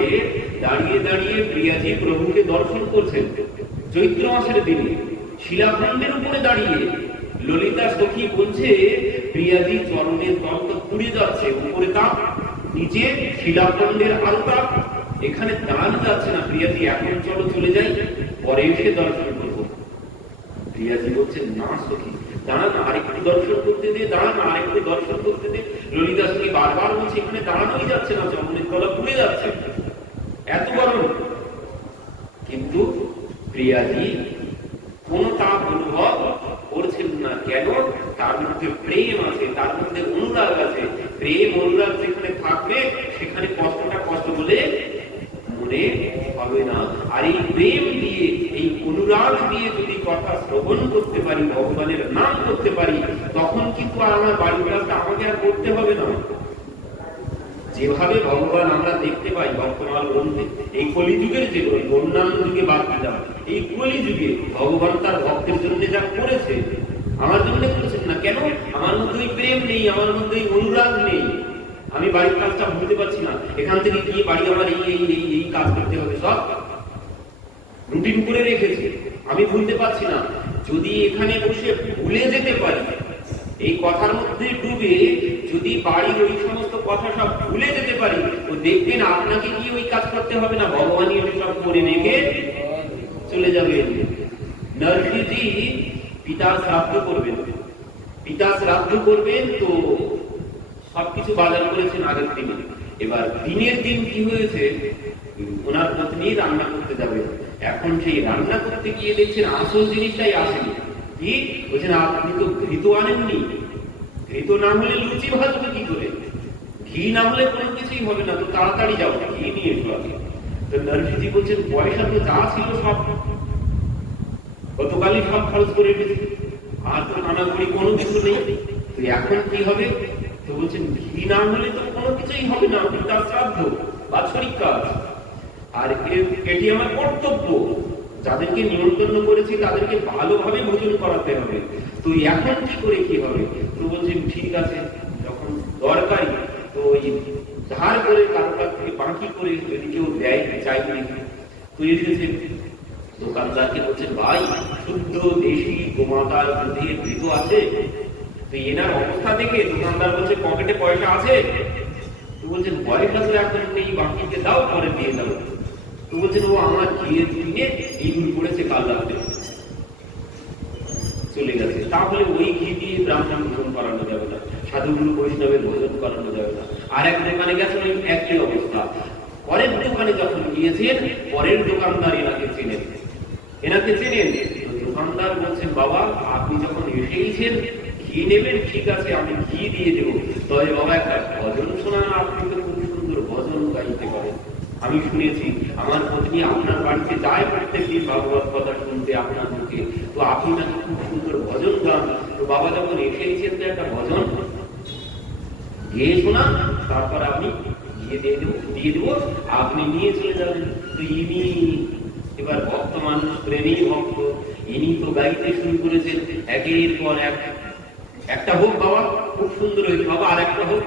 দাঁড়িয়ে দাঁড়িয়ে প্রিয়াজি প্রভুকে দর্শন করছেন চৈত্র মাসের দিনে, শিলাখণ্ডের উপরে দাঁড়িয়ে। ললিতা সখী বলছে প্রিয়াজি চরণের তল তো পুড়ে যাচ্ছে, উপরে তাপ, নিচে শিলাখণ্ডের আলতা, এখানে দাঁড়ানো যাচ্ছে না। প্রিয়াজি এখন চলো চলে যাই, পরে এসে দর্শন করবো। প্রিয়াজি বলছে না সখী দাঁড়া না, আরেকটু দর্শন করতে দে, দাঁড়া না, আরেকটু দর্শন করতে দে। ললিতা সখী বারবার বলছে এখানে দাঁড়ানোই যাচ্ছে না, চরণের তলা পুড়ে যাচ্ছে, এত গরম। কিন্তু প্রিয়াজি কোন তাপ অনুভব করছেন না। কেন? তার মধ্যে প্রেম আছে, তার মধ্যে অনুরাগ আছে। প্রেম অনুরাগ যেখানে থাকবে সেখানে কষ্টটা কষ্ট বলে মনে হবে না। আর এই প্রেম দিয়ে, এই অনুরাগ দিয়ে যদি কথা শ্রবণ করতে পারি, ভগবানের নাম করতে পারি, তখন কিন্তু আর আমার বাড়ির কাজটা আমাকে আর করতে হবে না। যেভাবে ভগবান আমরা দেখতে পাই বর্তমান গ্রন্থে, এই কলিযুগের যে অন্যান্য যুগে বাদ দিলাম, এই কলিযুগে ভগবান তার ভক্তের জন্য যা করেছে, আমার জন্য করেছেন না। কেন? আমার মধ্যে ওই প্রেম নেই, আমার মধ্যে ওই অনুরাগ নেই। আমি বাড়ির কাজটা ভুলতে পারছি না, এখান থেকে গিয়ে বাড়ি আমার এই কাজ করতে হবে, সব রুটিন করে রেখেছি, আমি ভুলতে পারছি না। যদি এখানে বসে ভুলে যেতে পারি, এই কথার মধ্যে ডুবে যদি বাড়ির ওই সমস্ত কথা সব ভুলে যেতে পারি, তো দেখবেন আপনাকে কি ওই কাজ করতে হবে না, ভগবানই এসে সব করে রেখে চলে যাবে। নরসিংহজি পিতার শ্রাদ্ধ করবেন, পিতা শ্রাদ্ধ করবেন, তো সবকিছু বাজার করেছেন আগের দিনে। এবার দিনের দিন কি হয়েছে, ওনার পত্নী রান্না করতে যাবে। এখন সেই রান্না করতে গিয়ে দেখছেন আসল জিনিসটাই আসেনি। কি বলছেন, আপনি তো ঘৃত আনেননি, ঘৃত না হলে লুচি ভাজবে কি করে, ঘি না হলে কোনো কিছুই হবে না, তো তাড়াতাড়ি যাও ঘি নিয়ে এসো আগে। তো নরসিংহজি বলছেন, পয়সা তো যা ছিল সব গতকালই সব খরচ করে রেখেছি, আর তো কানাকড়ি কোনো কিছু নেই, তো এখন কি হবে? তো বলছেন, ঘি না হলে তো কোনো কিছুই হবে না, পিতার শ্রাদ্ধ বাৎসরিক কাজ, আর এটি আমার কর্তব্য, যাদেরকে নিমন্ত্রণ করেছি তাদেরকে ভালোভাবে ভোজন করাতে হবে, তো এখন কি করে কি হবে? তো বলছেন, ঠিক আছে, যখন দরকারি তো ওই ধার করে কারো কাছ থেকে বাকি করে যদি কেউ দেয় চাইবে, তো এসেছে দোকানদারকে বলছেন, ভাই শুদ্ধ দেশি গোমাতার দুধের ঘৃত আছে? তো এনার অবস্থা দেখে দোকানদার বলছে, পকেটে পয়সা আছে? তো বলছেন, পয়সা তো এখন নেই, বাকিকে দাও, পরে দিয়ে দাও। তো বলছেন, ও আমার ঘিয়ের দিনে এইগুলো পড়েছে, কাল রাত্রে চলে গেছে, তাহলে ওই ঘি দিয়ে ব্রাহ্মণ ভোজন করানো যাবে না, সাধুগুরু বৈষ্ণবের ভোজন করানো যাবে না। আর এক দোকানে গেছেন, ওই একই অবস্থা। পরের দোকানে যখন গিয়েছেন, পরের দোকানদার এনাকে চেনেন, এনাকে চেনেন। দোকানদার বলছেন, বাবা আপনি যখন এসেইছেন, ঘি নেবেন, ঠিক আছে আমি ঘি দিয়ে দেবো, তবে বাবা একটা ভজন শোনান, আপনি তো খুব সুন্দর ভজন গাইতে পারেন, আমি শুনেছি আমার পত্নী আপনার বাড়িতে যায় প্রত্যেক দিন ভাগবত কথা শুনতে আপনার মুখে, তো আপনি নাকি খুব সুন্দর ভজন গান, তো বাবা যখন এসেইছেন তো একটা ভজন গিয়ে শোনা, তারপর আমি গিয়ে দিয়ে দেবো, আপনি নিয়ে চলে যাবেন। তো ইনি এবার ভক্ত মানুষ, প্রেমী ভক্ত, ইনি তো গাইতে শুরু করেছেন একের পর এক, একটা হোক বাবা খুব সুন্দর হয়েছে, বাবা আর একটা হোক,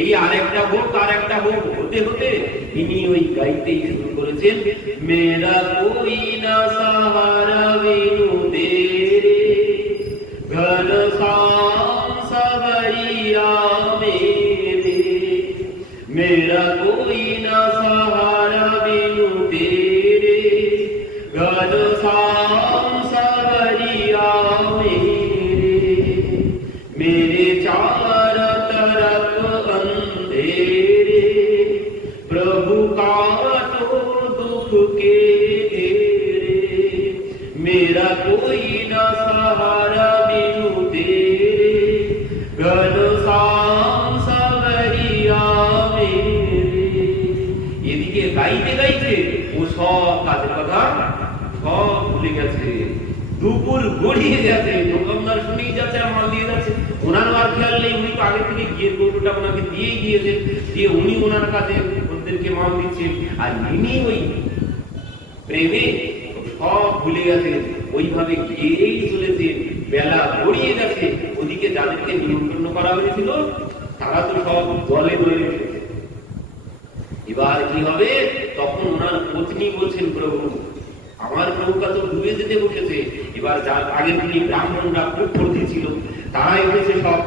এই আরেকটা হোক, আর একটা হোক, হতে হতে ইনি ওই গাইতেই শুরু করেছেন, মেরা কোই না সাহারা বিনু তেরে ঘন শ্যাম সাবরিয়া মেরে, মেরা কোই না সাহারা বিনু তেরে ঘন শ্যাম সাবরিয়া মেরে, मेरे चार तरफ अंधेरे प्रभु का तो दुख के घेरे, मेरा कोई न सहारा बिनु तेरे घन श्याम सावरिया मेरे। এদিকে গাইতে গাইতে ও সব কাজের কথা সব ভুলে গেছে, দুপুর গড়িয়ে গেছে, দোকানদার শুনেই যাচ্ছে আর মাল দিয়ে যাচ্ছে, ওনার আর খেয়াল নেই, উনি তো আগে থেকে গিয়ে গরুটা ওনাকে দিয়েই দিয়েছেন, দিয়ে উনি ওনার কাছে ওদেরকে মাল দিচ্ছেন, আর ইনি ওই প্রেমে সব ভুলে গেছে, ওইভাবে গিয়েই চলেছে, বেলা গড়িয়ে গেছে, ওদিকে যাদেরকে নিমন্ত্রণ করা হয়েছিল তারা তো সব দলে দলে এসেছে। এবার কি হবে, তখন ওনার পত্নী বলছেন, প্রভু আমার নৌকা তো ডুবে যেতে বসেছে, এবার যার আগের দিনে ব্রাহ্মণরা খুব ভর্তি ছিল, তারা এসেছে সব,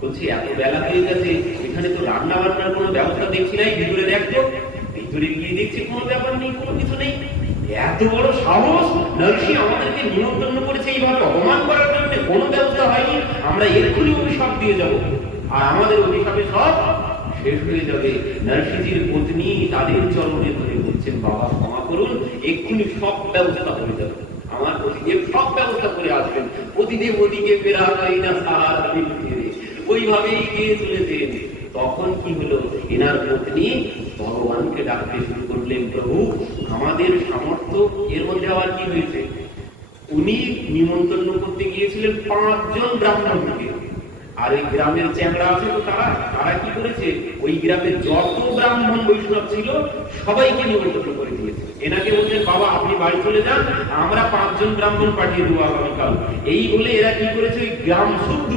বলছে এত বেলা হয়ে গেছে, এখানে তো রান্না বান্নার কোনো ব্যবস্থা দেখছি নাই, ভিতরে দেখতো, ভিতরে গিয়ে দেখছি কোনো ব্যাপার নেই, কোনো কিছু নেই, এত বড় সাহস, নরসিংহ আমাদেরকে নিমন্ত্রণ করেছে এইভাবে অপমান করার জন্য, কোনো ব্যবস্থা হয়নি, আমরা এক্ষুনি অভিশাপ দিয়ে যাব, আর আমাদের অভিশাপে সব শেষ হয়ে যাবে। নরসিংহজির পত্নী তাদের চরণে ধরে বলছেন, বাবা ক্ষমা করুন, এক্ষুনি সব ব্যবস্থা হয়ে যাবে, আমার পতিদেব সব ব্যবস্থা করে আসবেন, পতিদেব ওদিকে ফেরা হয় না সাহারা বিনু তেরে, ওইভাবেই গিয়ে চলেছেন। তখন কি হলো, এনার পত্নী ভগবানকে ডাকতে শুরু করলেন, প্রভু আমাদের সামর্থ্য, এর মধ্যে আবার কি হয়েছে, উনি নিমন্ত্রণ করতে গিয়েছিলেন 5 জন ব্রাহ্মণকে, আর ওই গ্রামের চ্যাংড়া আছে তো তারা কি করেছে, ওই গ্রামের যত ব্রাহ্মণ বৈষ্ণব ছিল সবাইকে নিমন্ত্রণ করে দিয়েছে। এনাকে বলছেন, বাবা আপনি বাড়ি চলে যান, আমরা 5 জন ব্রাহ্মণ পাঠিয়ে দেবো আগামীকাল। এই বলে এরা কি করেছে, ওই গ্রাম শুদ্ধ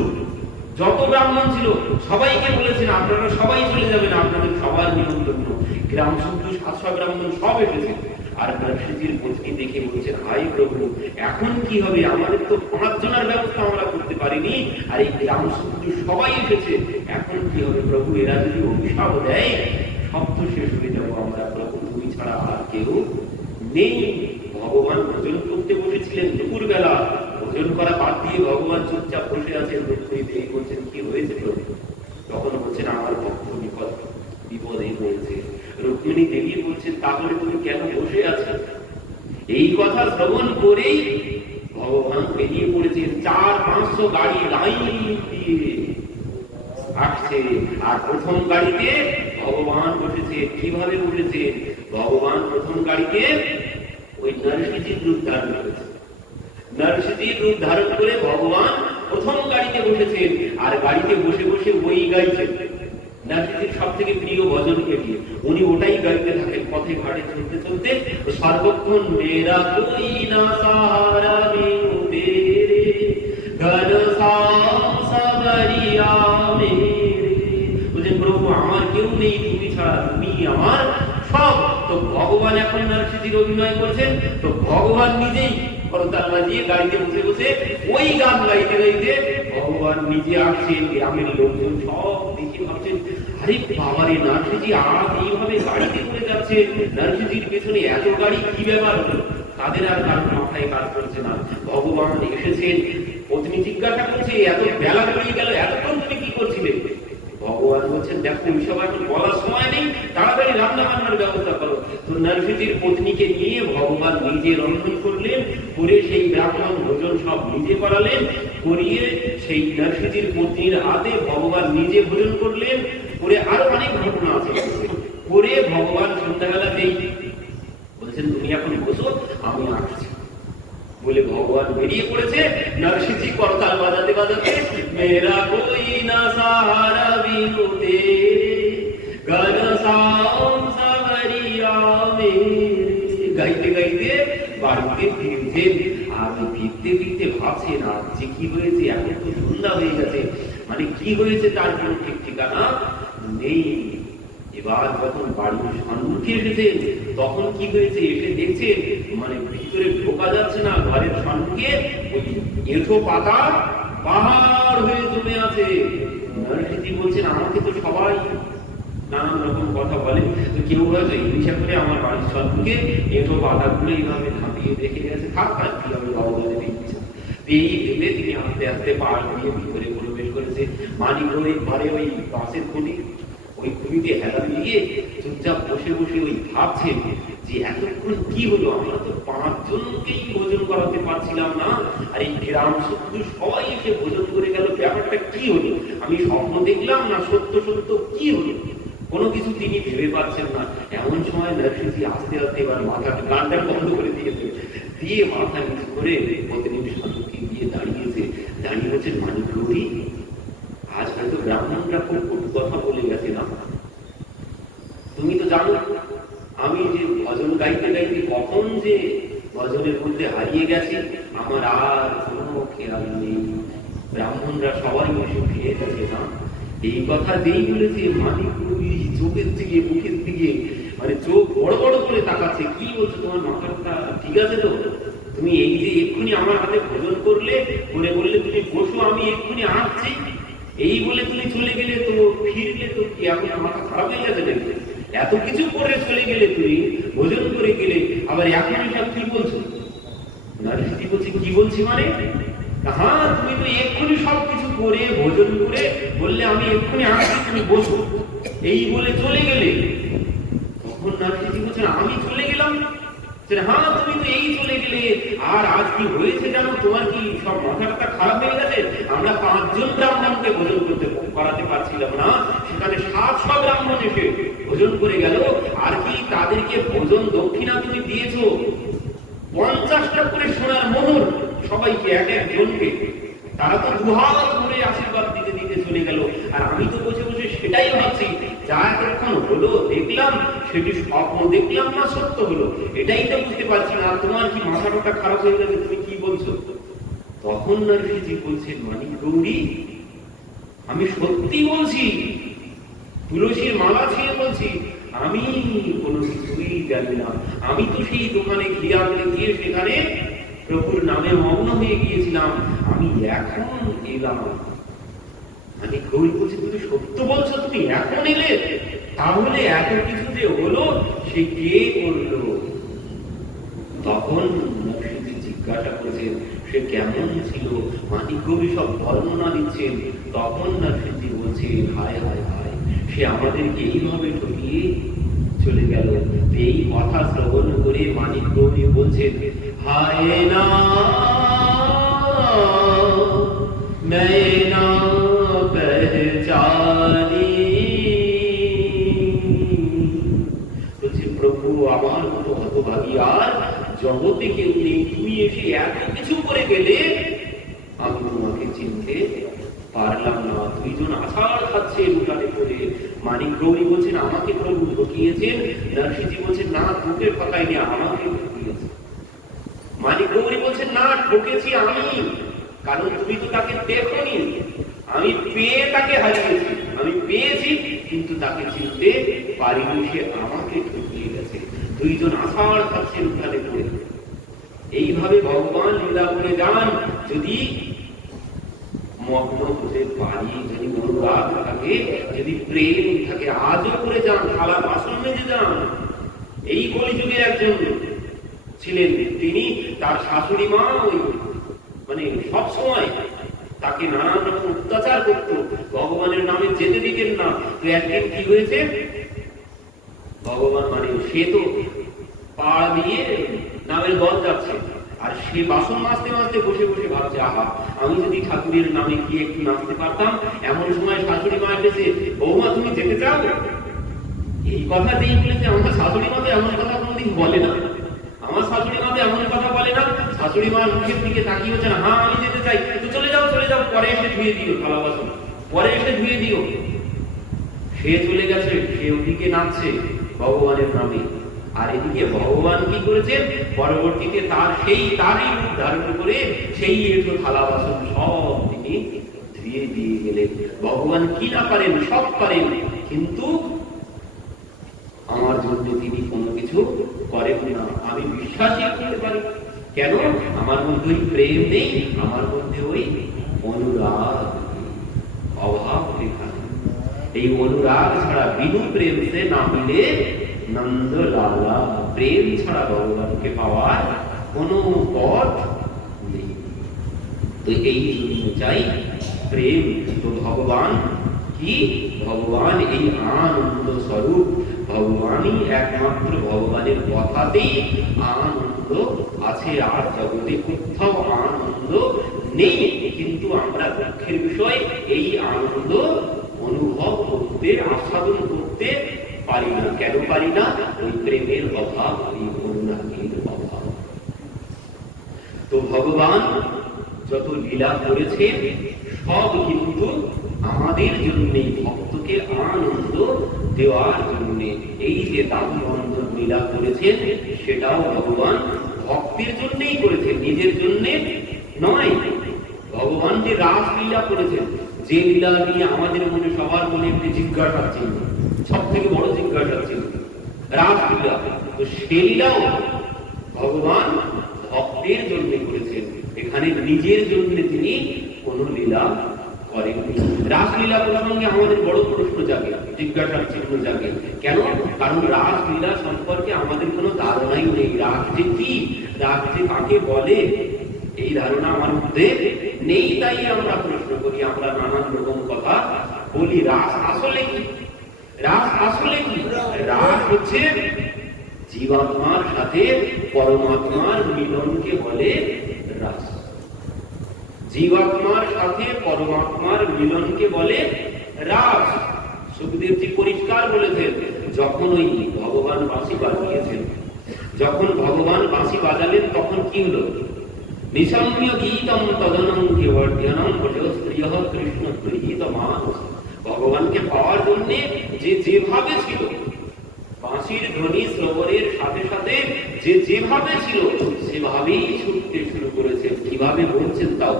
যত ব্রাহ্মণ ছিল সবাইকে বলেছেন আপনারা সবাই চলে যাবেন, আপনাদের সবার নিমন্ত্রণ। গ্রাম শুদ্ধ 700 ব্রাহ্মণ সব এসেছে। আর নরসিংহীর পত্নী দেখে বলছেন, হাই প্রভু, এখন কি হবে? আমাদের তো 5 জনের ব্যবস্থা আমরা করতে পারিনি, আর এই গ্রাম শুদ্ধ সবাই এসেছে, এখন কি হবে প্রভু? এরা যদি অভিশাপ দেয় সব তো শেষ হয়ে যাবো আমরা প্রভু, তুমি ছাড়া আর কেউ নেই। ভগবান ভোজন করতে বসেছিলেন দুপুর বেলা, ভোজন করা বাদ দিয়ে ভগবান চুপচাপ বসে আছেন। রুক্মিণী দেবী বলছেন, কি হয়েছে প্রভু? তখন বলছেন, আমার ভক্ত বিপদে হয়েছে। রুক্মিণী দেবী বলছেন, তাহলে তুমি কেন বসে আছো? এই কথা শ্রবণ করেই ভগবান বেরিয়ে পড়েছেন। 400-500 গাড়ি লাইন দিয়ে আসছে, আর প্রথম গাড়িতে ভগবান বসেছে। কিভাবে বসেছে? ভগবান প্রথম গাড়িতে ওই নরসিংহীর রূপ ধারণ করেছে। নরসিংহীর রূপ ধারণ করে ভগবান প্রথম গাড়িতে বসেছেন, আর গাড়িতে বসে বসে ওই গাইছেন নরসিংহীর সব থেকে প্রিয় ভজন এটি। উনি ওটাই গাইতে থাকেন পথে ঘাটে চলতে চলতে, সর্বক্ষণ মেরা কোই না সাহারা বিনু তেরে ঘন সাম সাবরিয়া মেরে। বলছেন, প্রভু আমার কেউ নেই, তুমি ছাড়া, তুমি আমার সব। তো ভগবান এখন নরসিংহীর অভিনয় করছেন, তো ভগবান নিজেই করতাল বাজিয়ে গাড়িতে বসে বসে ওই গান গাইতে গাইতে ভগবান নিজে আসছেন। গ্রামের লোকজন সব দেখে ভাবছেন, আরে বাবারে, নরসিংহী আজ এইভাবে গাড়িতে করে যাচ্ছে, নরসিংহীর পেছনে এত গাড়ি, কি ব্যাপার হলো? তাদের আর কারণ মাথায় কাজ করছে না। ভগবান এসেছেন। পত্নী জিজ্ঞাসা করছে, এত বেলা গড়িয়ে গেল, এতক্ষণ তুমি কি করছিলে? ভগবান বলছেন, দেখো এইসব এখন বলার সময় নেই, তাড়াতাড়ি রান্না বান্নার ব্যবস্থা করো। তো নরসিংহীর পত্নীকে নিয়ে ভগবান নিজে রন্ধন করলেন, করে সেই ব্রাহ্মণ ভোজন সব নিজে করালেন, করিয়ে সেই নরসিংহীর পত্নীর হাতে ভগবান নিজে ভোজন করলেন, করে আরো অনেক ঘটনা আছে। করে ভগবান সন্ধ্যাবেলাতেই বলছেন, তুমি এখন বসো, আমি আসছি বলে ভগবান বেরিয়ে পড়েছে। নরসিংহী করতাল বাজাতে বাজাতে, মেরা কোই না সাহারা বিনু তেরে ঘন সাম সাবরিয়া মেরে, গাইতে গাইতে বাড়িতে ফিরছেন। আর ফিরতে ফিরতে ভাবছেন, আর যে কি হয়েছে, এখন তো সন্ধ্যা হয়ে গেছে, মানে কি হয়েছে তার কোনো ঠিক ঠিকানা নেই। এবার যখন বাড়ির সম্মুখে এসেছেন, তখন কি হয়েছে? এসে দেখছেন মানে ভিতরে ঢোকা যাচ্ছে না, ঘরের সম্মুখে ওই এঁঠো পাতা পাহাড় হয়ে জমে আছে। নরসিংহী বলছেন, আমাকে তো সবাই নানান রকম কথা বলে, তো কেউ হয়তো হিংসা করে আমার বাড়ির সম্মুখে এঁঠো পাতাগুলো এইভাবে ঝাঁপিয়ে রেখে গেছে, থাক আর কি হবে, ভগবানের ইচ্ছা। এই ভেবে তিনি আস্তে আস্তে পাহাড় দিয়ে ভিতরে প্রবেশ করেছে। মানিক ওই ঘরে ওই বাঁশের খুঁটি, ওই খুঁটিতে হেলা দিয়ে চুপচাপ বসে বসে ওই ভাবছেন যে এতক্ষণ কি হলো, আমরা তো 5 জনকেই ভোজন করাতে পারছিলাম না, আর এই গ্রাম শুদ্ধ সবাই এসে ভোজন করে গেল, ব্যাপারটা কি হলো? আমি স্বপ্ন দেখলাম না সত্য সত্য কি হলো? কোনো কিছু তিনি ভেবে পাচ্ছেন না। এমন সময় নরসিংহী আস্তে আস্তে এবার মাথাটা গানটা বন্ধ করে দিয়েছে, দিয়ে মাথা নিচু করে পত্নীর সম্মুখে গিয়ে দাঁড়িয়েছে। দাঁড়িয়ে বলছেন, মানিক গৌরী, আজ হয়তো ব্রাহ্মণরা খুব কথা বলে গেছে না? তুমি তো জানো আমি যে ভজন গাইতে গাইতে কখন যে ভজনের মধ্যে হারিয়ে গেছি, আমার আর কোনো খেয়াল নেই। ব্রাহ্মণরা সবাই এসে ফিরে গেছে না? এই কথা যেই বলেছে, মানিক গৌরী চোখের দিকে মুখের দিকে মানে চোখ বড় বড় করে তাকাচ্ছে। কি বলছো, তোমার মাথাটা ঠিক আছে তো? তুমি এই যে এক্ষুনি আমার হাতে ভোজন করলে, করে বললে তুমি বসো, আমি এক্ষুনি আসছি, এই বলে তুমি চলে গেলে, তো ফিরলে তো কি এখন মাথা খারাপ হয়ে গেছে নাকি? এত কিছু করে চলে গেলে, তুমি ভোজন করে গেলে, আবার এখন সব কি বলছো? নরসিংহী বলছে, কি বলছি মানে? হ্যাঁ, তুমি তো এক্ষুনি সবকিছু করে ভোজন করে বললে আমি এক্ষুনি আসছি, তুমি বসো, এই বলে চলে গেলে। তখন নরসিংহী বলছেন, আমি চলে গেলাম? হ্যাঁ, তুমি তো এই চলে গেলে। আর আজ কি হয়েছে জানো? তোমার কি সব মাথাটা খারাপ হয়ে গেছে? আমরা 5 জন ব্রাহ্মণকে ভোজন করাতে পারছিলাম না, সেখানে 700 ব্রাহ্মণ এসে ভোজন করে গেল। আর কি তাদেরকে ভোজন দক্ষিণা তুমি দিয়েছো 50টা করে সোনার মোহর, সবাইকে এক এক জনকে। তারা তো দুহাত ধরে আশীর্বাদ দিতে দিতে চলে গেল। আর আমি তো বসে বসে সেটাই ভাবছি, যা এখন হলো দেখলাম, সেটি স্বপ্ন দেখলাম না সত্য হলো, এটাই তো বুঝতে পারছি না। তোমার কি মাথাটা খারাপ হয়ে গেছে, তুমি কি বলছো? তখন নরসিংহী বলছেন, মানিক গৌরী, আমি সত্যি বলছি, তুলসীর মালা ছিঁড়ে বলছি, আমি কোনো কিছুই জানি না। আমি তো সেই দোকানে ঘি আনতে গিয়ে সেখানে প্রভুর নামে মগ্ন হয়ে গিয়েছিলাম, আমি এখন এলাম। মানে গৌরী বলছে, তুমি সত্য বলছো, তুমি এখন এলে? তাহলে এত কিছু যে হলো সে কে করলো? তখন নরসিংহী জিজ্ঞাসা করেছেন সে কেমন ছিল, মানিক গৌরী সব বর্ণনা দিচ্ছেন। তখন নরসিংহী বলছে, হায় হায় হায়, সে আমাদেরকে এইভাবে ঠকিয়ে চলে গেল। এই কথা শ্রবণ করে মানিক গৌরী বলছেন, হায় না मैं ना पहचानी। বলছে, প্রভু আমার মতো হতভাগী আর জগতে কেউ নেই, তুমি এসে এত কিছু করে গেলে আমি তোমাকে চিনতে পারলাম না। দুইজন আছাড় খাচ্ছে দোকানে করে। মানিক গৌরী বলছেন, আমাকে প্রভু ঠকিয়েছেন। নরসিংহী বলছেন, না, তোকে ঠকাইনি, আমাকে ঠকিয়েছে। মানিক গৌরী বলছেন, না, ঠকেছি আমি, কারণ তুমি তো তাকে দেখোনি, আমি পেয়ে তাকে হারিয়েছি। আমি পেয়েছি কিন্তু তাকে চিনতে পারিনি, সে আমাকে ঠকিয়ে গেছে। দুইজন আষাঢ় খাচ্ছেন উঠানে করে। এইভাবে ভগবান লীলা করে যান। যদি মগ্ন হতে পারি, যদি অনুরাগ থাকে, যদি প্রেম থাকে, আজও করে যান, থালা বাসন মেজে যান। এই কলিযুগের একজন ছিলেন, তিনি তার শাশুড়ি মা ওই মানে সবসময় তাকে নানান রকম অত্যাচার করতো, ভগবানের নামে যেতে দিতেন না। তো একদিন কি হয়েছে, ভগবান মানে সে তো পা দিয়ে নামের বল যাচ্ছে, আর সে বাসন মাজতে মাজতে বসে বসে ভাবছে, আহা, আমি যদি ঠাকুরের নামে গিয়ে একটু নাচতে পারতাম। এমন সময় শাশুড়ি মা এসেছে, বৌমা তুমি যেতে চাও? এই কথা যেই বলেছে, আমার শাশুড়ি মা তো এমন কথা কোনোদিন বলে না। আমার শাশুড়ি মা তো এমন কথা বলে না। শাশুড়ি মার মুখের দিকে তাকিয়ে হচ্ছে না, হ্যাঁ আমি যেতে চাই, তো চলে যাও চলে যাও, পরে এসে ধুয়ে দিও থালা বাসন, পরে এসে ধুয়ে দিও। সে চলে গেছে, সে ওদিকে নাচছে ভগবানের নামে, আর এদিকে ভগবান কি করেছেন, পরবর্তীতে তারই রূপ ধারণ করে সেই এসো থালা বাসন সব তিনি ধুয়ে দিয়ে গেলেন। ভগবান কি না পারেন, সব পারেন, কিন্তু আমার জন্য তিনি কোনো কিছু করেন না। আমি বিশ্বাসই করতে পারি, কেন? আমার মধ্যে ওই প্রেম নেই, আমার মধ্যে ওই অনুরাগ, অভাব লেখা। এই অনুরাগ ছাড়া, বিনু প্রেম সে না মিলে নন্দ লালা, প্রেম ছাড়া ভগবানকে পাওয়ার কোনো পথ নেই। তো এই জন্য চাই প্রেম। তো ভগবান কি? ভগবান এই আনন্দ স্বরূপ, ভগবানই একমাত্র, ভগবানের কথাতেই আনন্দ আছে, আর জগতে কোথাও আনন্দ নেই। কিন্তু আমরা দুঃখের বিষয়, এই আনন্দ অনুভব করতে, আস্বাদন করতে পারি না। কেন পারি না? ওই প্রেমের অভাব, ওই অনুরাগের অভাব। তো ভগবান যত লীলা করেছেন সব কিন্তু আমাদের জন্যে, ভক্তকে আনন্দ দেওয়ার জন্য। এই যে দাবি বন্ধন লীলা করেছেন, সেটাও ভগবান ভক্তের জন্যই করেছেন, নিজের জন্য নয়। ভগবান যে রাস লীলা করেছেন, যে লীলা নিয়ে আমাদের মনে, সবার মনে একটি জিজ্ঞাসা ছিল, সব থেকে বড় জিজ্ঞাসা ছিল রাস লীলা। তো সে লীলাও ভগবান ভক্তের জন্য করেছেন, এখানে নিজের জন্য তিনি কোন লীলা করেননি। রাসলীলা প্রসঙ্গে আমাদের বড় প্রশ্ন জাগে, জিজ্ঞাসার চিহ্ন জাগে। কেন? কারণ রাসলীলা সম্পর্কে আমাদের কোনো ধারণাই নেই। রাস যে কি, রাস যে কাকে বলে, এই ধারণা আমার মধ্যে নেই। তাই আমরা প্রশ্ন করি, আমরা নানান রকম কথা বলি। রাস আসলে কি? রাস আসলে কি? রাস হচ্ছে জীবাত্মার সাথে পরমাত্মার মিলনকে বলে রাস। জীবাত্মার সাথে পরমাত্মার মিলনকে বলে রাস। সুখদেবজি পরিষ্কার বলেছেন, যখন ওই ভগবান বাঁশি বাজিয়েছেন, যখন ভগবান বাঁশি বাজালেন, তখন কি হলো? নিশম্য গীতম তদনম কেবর্ধনম ভজস্ত্রিয়ঃ কৃষ্ণ গৃহীত মানস। ভগবানকে পাওয়ার জন্য যে যেভাবে ছিল, বাঁশির ধ্বনি শ্রবণের সাথে সাথে যে যেভাবে ছিল সেভাবেই ছুটতে শুরু করেছেন। কিভাবে বলছেন তাও,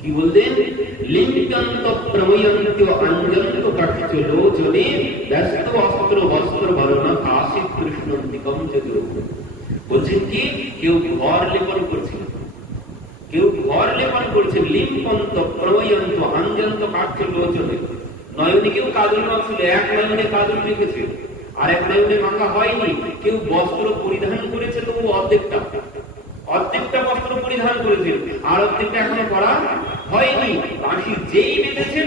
কি বললেন? লিঙ্গন্ত প্রময়ন্ত অঞ্জন্ত কাঠিচ লোচনে ব্যস্ত অস্ত্র বস্ত্র বরণা কাশী কৃষ্ণন্তিকম যজু। বলছেন কি, কেউ ঘর লেপন করছিল, কেউ ঘর লেপন করছে। লিঙ্গন্ত প্রময়ন্ত অঞ্জন্ত কাঠিচ লোচনে, নয়নে কেউ কাজল মাখছিল, এক নয়নে কাজল রেখেছে আর এক নয়নে মাখা হয়নি। কেউ বস্ত্র পরিধান করেছে তবু অর্ধেকটা বস্ত্র পরিধান করেছে আর অর্ধেকটা এখনো পরা হয়নি। বাঁশি যেই বেঁধেছে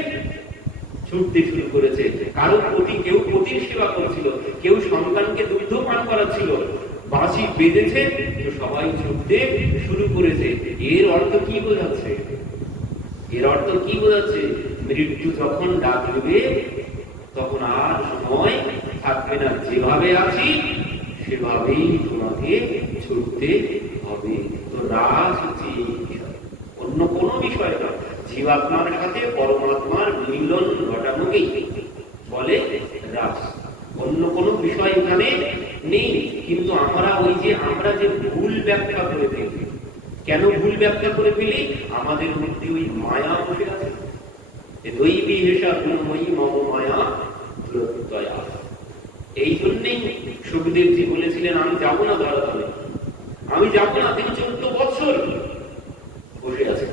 ছুটতে শুরু করেছে। কারো প্রতি কেউ পতির সেবা করছিল, কেউ সন্তানকে দুগ্ধ পান করাচ্ছিল। বাঁশি বেঁধেছে তো সবাই ছুটতে শুরু করেছে। এর অর্থ কি বোঝাচ্ছে? এর অর্থ কি বোঝাচ্ছে? মৃত্যু যখন ডাক দেবে তখন আর সময় থাকবে না। যেভাবে আছি সেভাবেই তোমাকে ছুটতে হবে। তো রাজ হচ্ছে এই বিষয়, অন্য কোনো বিষয় না। জীবাত্মার সাথে পরমাত্মার মিলন ঘটানোকেই বলে রাজ, অন্য কোনো বিষয় এখানে নেই। কিন্তু আমরা যে ভুল ব্যাখ্যা করে ফেলি। কেন ভুল ব্যাখ্যা করে ফেলি? আমাদের মধ্যে ওই মায়া বসে আছে। দৈবী হেসা গুণময়ী মম মায়া দূরত্বয়া। এই জন্যই সুখদেবজি বলেছিলেন, আমি যাব না ধরাধামে, আমি যাব না। তিনি 14 বছর বসে আছেন,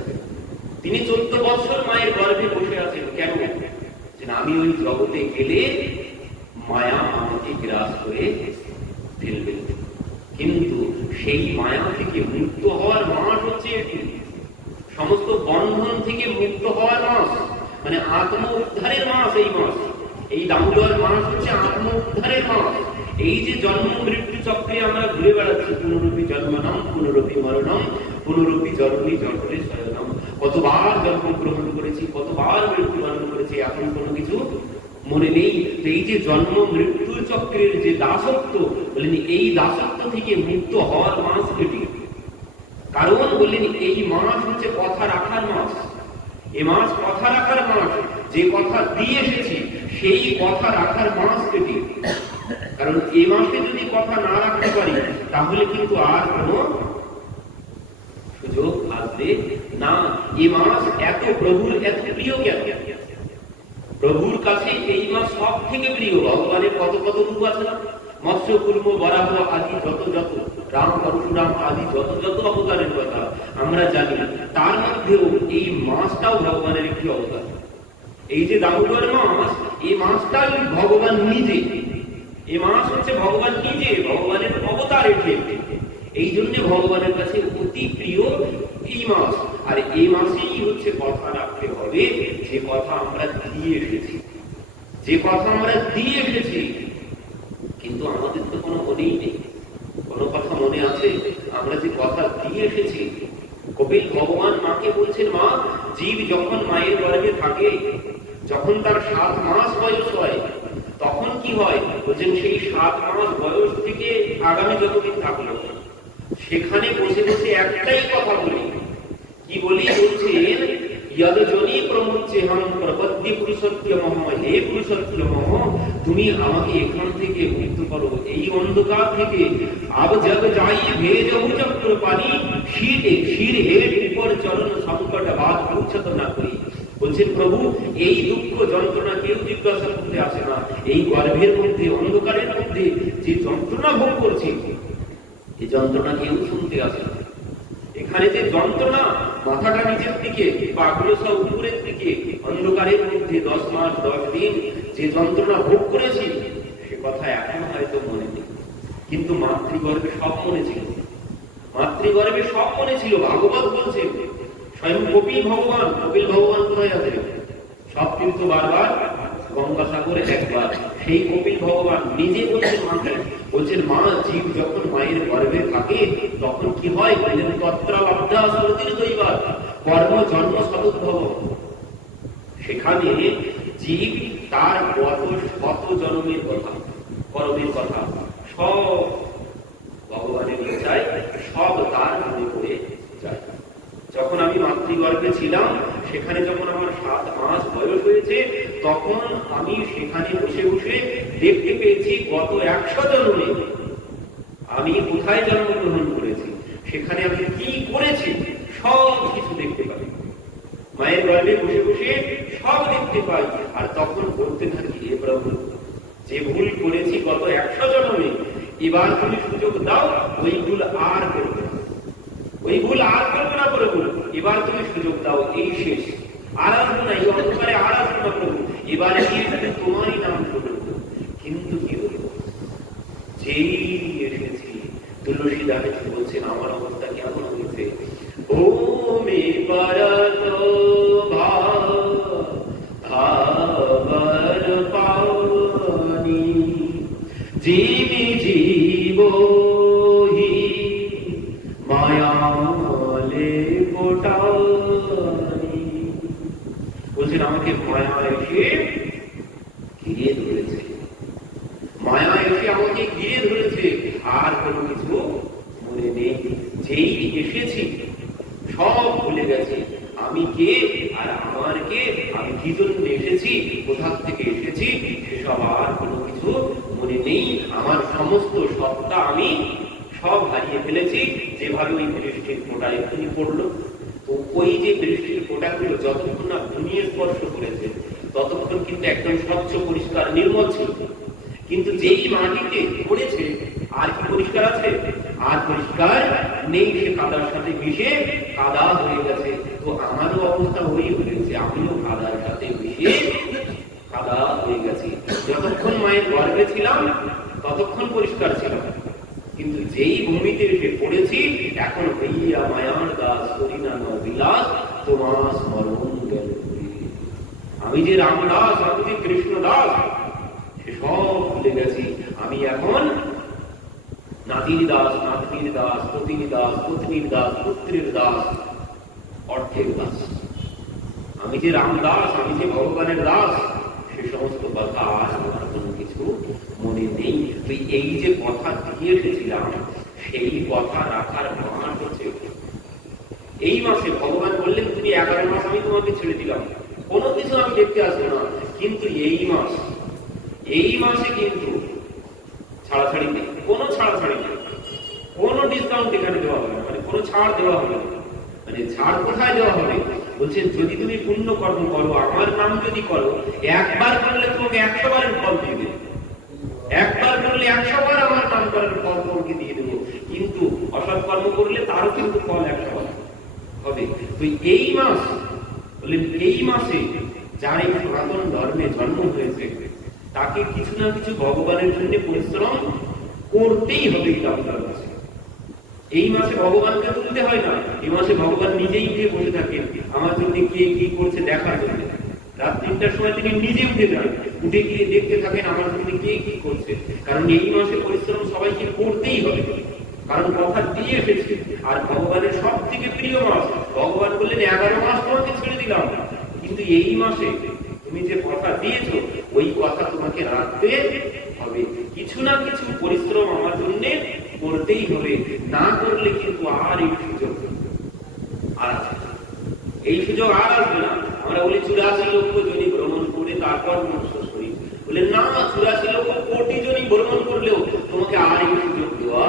তিনি 14 বছর মায়ের গর্ভে বসে আছেন। কেন? আমি ওই জগতে গেলে মায়া আমাকে গ্রাস করে ফেলবে। কিন্তু সেই মায়া থেকে মুক্ত হওয়ার মাস হচ্ছে এটি, সমস্ত বন্ধন থেকে মুক্ত হওয়ার মাস, মানে আত্ম উদ্ধারের মাস। এই মাস, এই দামোদর মাস হচ্ছে আত্ম উদ্ধারের মাস। এই যে জন্ম মৃত্যু চক্রে আমরা ঘুরে বেড়াচ্ছি, পুনরূপী জন্মনাম পুনরূপী মরণম পুনরূপী জন্মী জন্মে শয়নম। কতবার জন্ম গ্রহণ করেছি, কতবার মৃত্যুবরণ করেছি, এখন কোনো কিছু মনে নেই। এই যে জন্ম মৃত্যু চক্রের যে দাসত্ব, বলেন এই দাসত্ব থেকে মুক্ত হওয়ার মাস এটি। কারণ বললেন এই মাস হচ্ছে কথা রাখার মাস। এ মাস কথা রাখার মাস, যে কথা দিয়ে এসেছি সেই কথা রাখার মাস এটি। কারণ এ মাসে যদি কথা না রাখতে পারি তাহলে কিন্তু আর কোনো সুযোগ আসবে না। এ মাস এত প্রভুর এত প্রিয় কেন? প্রভুর কাছে এই মাস সব থেকে প্রিয়। ভগবানের কত কত রূপ আছে না? মৎস্য কুর্ম বরাহ আদি যত যত, রাম পরশুরাম আদি যত যত অবতারের কথা আমরা জানি, তার মধ্যেও এই মাসটাও ভগবানের একটি অবতার। এই যে দামোদর মাস, এই মাসটাই ভগবান নিজে, এই মাস হচ্ছে ভগবান নিজে, ভগবানের অবতার এটি। এই জন্য ভগবানের কাছে অতি প্রিয় এই মাস। আর এই মাসেই হচ্ছে কথা রাখতে হবে, যে কথা আমরা দিয়ে এসেছি, যে কথা আমরা দিয়ে এসেছি। কিন্তু আমাদের তো কোনো মনেই নেই। কোনো কথা মনে আছে আমরা যে কথা দিয়ে এসেছি? কপিল ভগবান মাকে বলছেন, মা, জীব যখন মায়ের গর্ভে থাকে, যখন তার 7 মাস বয়স হয়, তখন কি হয়? বলছেন সেই 7 মাস বয়স থেকে আগামী যতদিন থাকলো সেখানে বসে বসে একটাই কথা বলি। কি বলি? বলছেন, যদজনী প্রমুচ্চে হম প্রপদ্যে পুরুষত্ব মহ, হে পুরুষত্ব মহ, তুমি আমাকে এখান থেকে মুক্ত করো, এই অন্ধকার থেকে। আব জগ যাই ভেজ চক্র পানি, শির হেট উপর চরণ সংকট বাদ উচ্ছত না করি। বলছেন, প্রভু, এই দুঃখ যন্ত্রণা কেউ জিজ্ঞাসা করতে আসে না। এই গর্ভের মধ্যে, অন্ধকারের মধ্যে যে যন্ত্রণা ভোগ করছি, এই যন্ত্রণা কেউ শুনতে আসে না। এখানে যে যন্ত্রণা, মাথাটা নিচের দিকে, পাগুলো সব উপরের দিকে, অন্ধকারের মধ্যে 10 মাস 10 দিন যে যন্ত্রণা ভোগ করেছি, সে কথা এখন হয়তো মনে নেই। কিন্তু মাতৃগর্ভে সব মনে ছিল, মাতৃগর্ভে সব মনে ছিল। ভাগবত বলছে, স্বয়ং কপিল ভগবান কোথায় আছে? সব কিন্তু বারবার গঙ্গাসাগরে একবার। সেই কপিল ভগবান নিজে বলছেন মাকে, বলছেন, মা, জীব যখন মায়ের গর্ভে থাকে তখন কি হয়? বললেন, তত্রালব্ধা স্মৃতির দৈবাৎ কর্ম জন্ম সদুদ্ভব। সেখানে জীব তার গত শত জন্মের কথা, কর্মের কথা সব ভগবানের ইচ্ছায় সব তার মনে পড়ে যায়। যখন আমি মাতৃগর্ভে ছিলাম, সেখানে যখন আমার 7 মাস বয়স হয়েছে, তখন আমি সেখানে বসে বসে দেখতে পেয়েছি গত 100 জন্মে আমি কোথায় জন্মগ্রহণ করেছি, সেখানে আমি কি করেছি, সব কিছু দেখতে পাই। মায়ের গর্ভে বসে বসে সব দেখতে পাই, আর তখন বলতে থাকি, হে প্রভু, যে ভুল করেছি গত 100 জন্মে, এবার তুমি সুযোগ দাও, ওই ভুল আর করবো না, ওই ভুল আর করবো না প্রভু, এবার তুমি সুযোগ দাও, এই শেষ, আর আসবো না, এই অন্ধকারে আর আসবো না প্রভু, এবার গিয়ে তোমারই নাম করবো। কিন্তু কি হইল, যেই এসেছি, তুলসী দাস বলছেন, আমার অবস্থা কেমন হয়েছে, ও মে পরত ভাবর পানি জীবি জীব হি মায়ালে কোটানি। বলছেন আমাকে মায়া এসে ঘিরে ধরেছে, মায়া এসে আমাকে ঘিরে ধরেছে, আর কোনো কিছু মনে নেই, যেই এসেছি সব ভুলে গেছে, আমি কে আর আমার কে, আমি কি জন্য এসেছি, কোথা থেকে এসেছি, সেসব আর কোনো কিছু মনে নেই, আমার সমস্ত সত্তা আমি সব হারিয়ে ফেলেছি। যেভাবে ওই বৃষ্টির ফোঁটা এক্ষুনি পড়লো, তো ওই যে বৃষ্টির ফোঁটাগুলো যতক্ষণ না ভূমিয়ে স্পর্শ করেছে ততক্ষণ কিন্তু একদম স্বচ্ছ পরিষ্কার নির্মল ছিল, কিন্তু যেই মাটিতে পড়েছে আর কি পরিষ্কার আছে, আর পরিষ্কার নেই, সে কাদার সাথে মিশে কাদা হয়ে গেছে। তো আমারও অবস্থা ওই হয়েছে, আমিও কাদার সাথে মিশে কাদা হয়ে গেছি। যতক্ষণ মায়ের গর্ভে ছিলাম ততক্ষণ পরিষ্কার ছিলাম, কিন্তু যেই ভূমিতে এসে পড়েছি, এখন হইয়া মায়ার দাস করি না বিলাস, তোমার স্মরণ গেল। আমি যে রামদাস, আমি যে কৃষ্ণ দাস, সে সব ভুলে গেছি। আমি এখন নাতির দাস, নাতনির দাস, পতির দাস, পত্নীর দাস, পুত্রের দাস, অর্থের দাস। আমি যে রামদাস, আমি যে ভগবানের দাস, সে সমস্ত কথা আজ আমার কোনো কিছু মনে নেই। তুই এই যে কথা দিয়ে এসেছিলাম, সেই কথা রাখার প্রমাণ হচ্ছে এই মাসে ভগবান বললেন, তুমি 11 মাস আমি তোমাকে ছেড়ে দিলাম, কোনো কিছু আমি দেখতে আসবো না, কিন্তু এই মাসে কিন্তু ছাড়াছাড়ি নেই, কোনো ছাড়াছাড়ি নেই, কোনো ডিসকাউন্ট এখানে দেওয়া হবে না, মানে কোনো ছাড় দেওয়া হবে না। মানে ছাড় কোথায় দেওয়া হবে, বলছেন যদি তুমি পুণ্য কর্ম করো, আমার নাম যদি করো, একবার করলে তোমাকে 100 বারের ফল দিয়ে দেবে, একবার করলে 100 বার আমার নাম করার ফল তোমাকে দিয়ে দেবো, কিন্তু অসৎ কর্ম করলে তারও কিন্তু ফল 100 বার হবে। তো এই মাস বললেন, এই মাসে যার এই সনাতন ধর্মে জন্ম হয়েছে, তাকে কিছু না কিছু ভগবানের জন্য পরিশ্রম করতেই হবে। এই মাসে ভগবানকে তুলতে হয় না, এই মাসে ভগবান নিজেই উঠে বসে থাকেন আমার জন্য কে কি করছে দেখার জন্য। রাত 3টার সময় তিনি নিজে উঠে যান, উঠে গিয়ে দেখতে থাকেন আমার জন্য কে কি করছে, কারণ এই মাসে পরিশ্রম সবাইকে করতেই হবে, কারণ কথা দিয়ে এসেছে। আর ভগবানের সব থেকে প্রিয় মাস, ভগবান বললেন 11 মাস তোমাকে ছেড়ে দিলাম, কিন্তু এই মাসে তুমি যে কথা দিয়েছো, ওই কথা তোমাকে রাখতে হবে, কিছু না কিছু পরিশ্রম আমার জন্য করতেই হবে, না করলে কিন্তু আর এই সুযোগ আর আসবে না, এই সুযোগ আর আসবে না। আমরা বলি 84 লক্ষ জনি ভ্রমণ করে তারপর মনুষ্য শরীর, বলে না, 84 লক্ষ কোটি জনি ভ্রমণ করলেও তোমাকে আর এই সুযোগ দেওয়া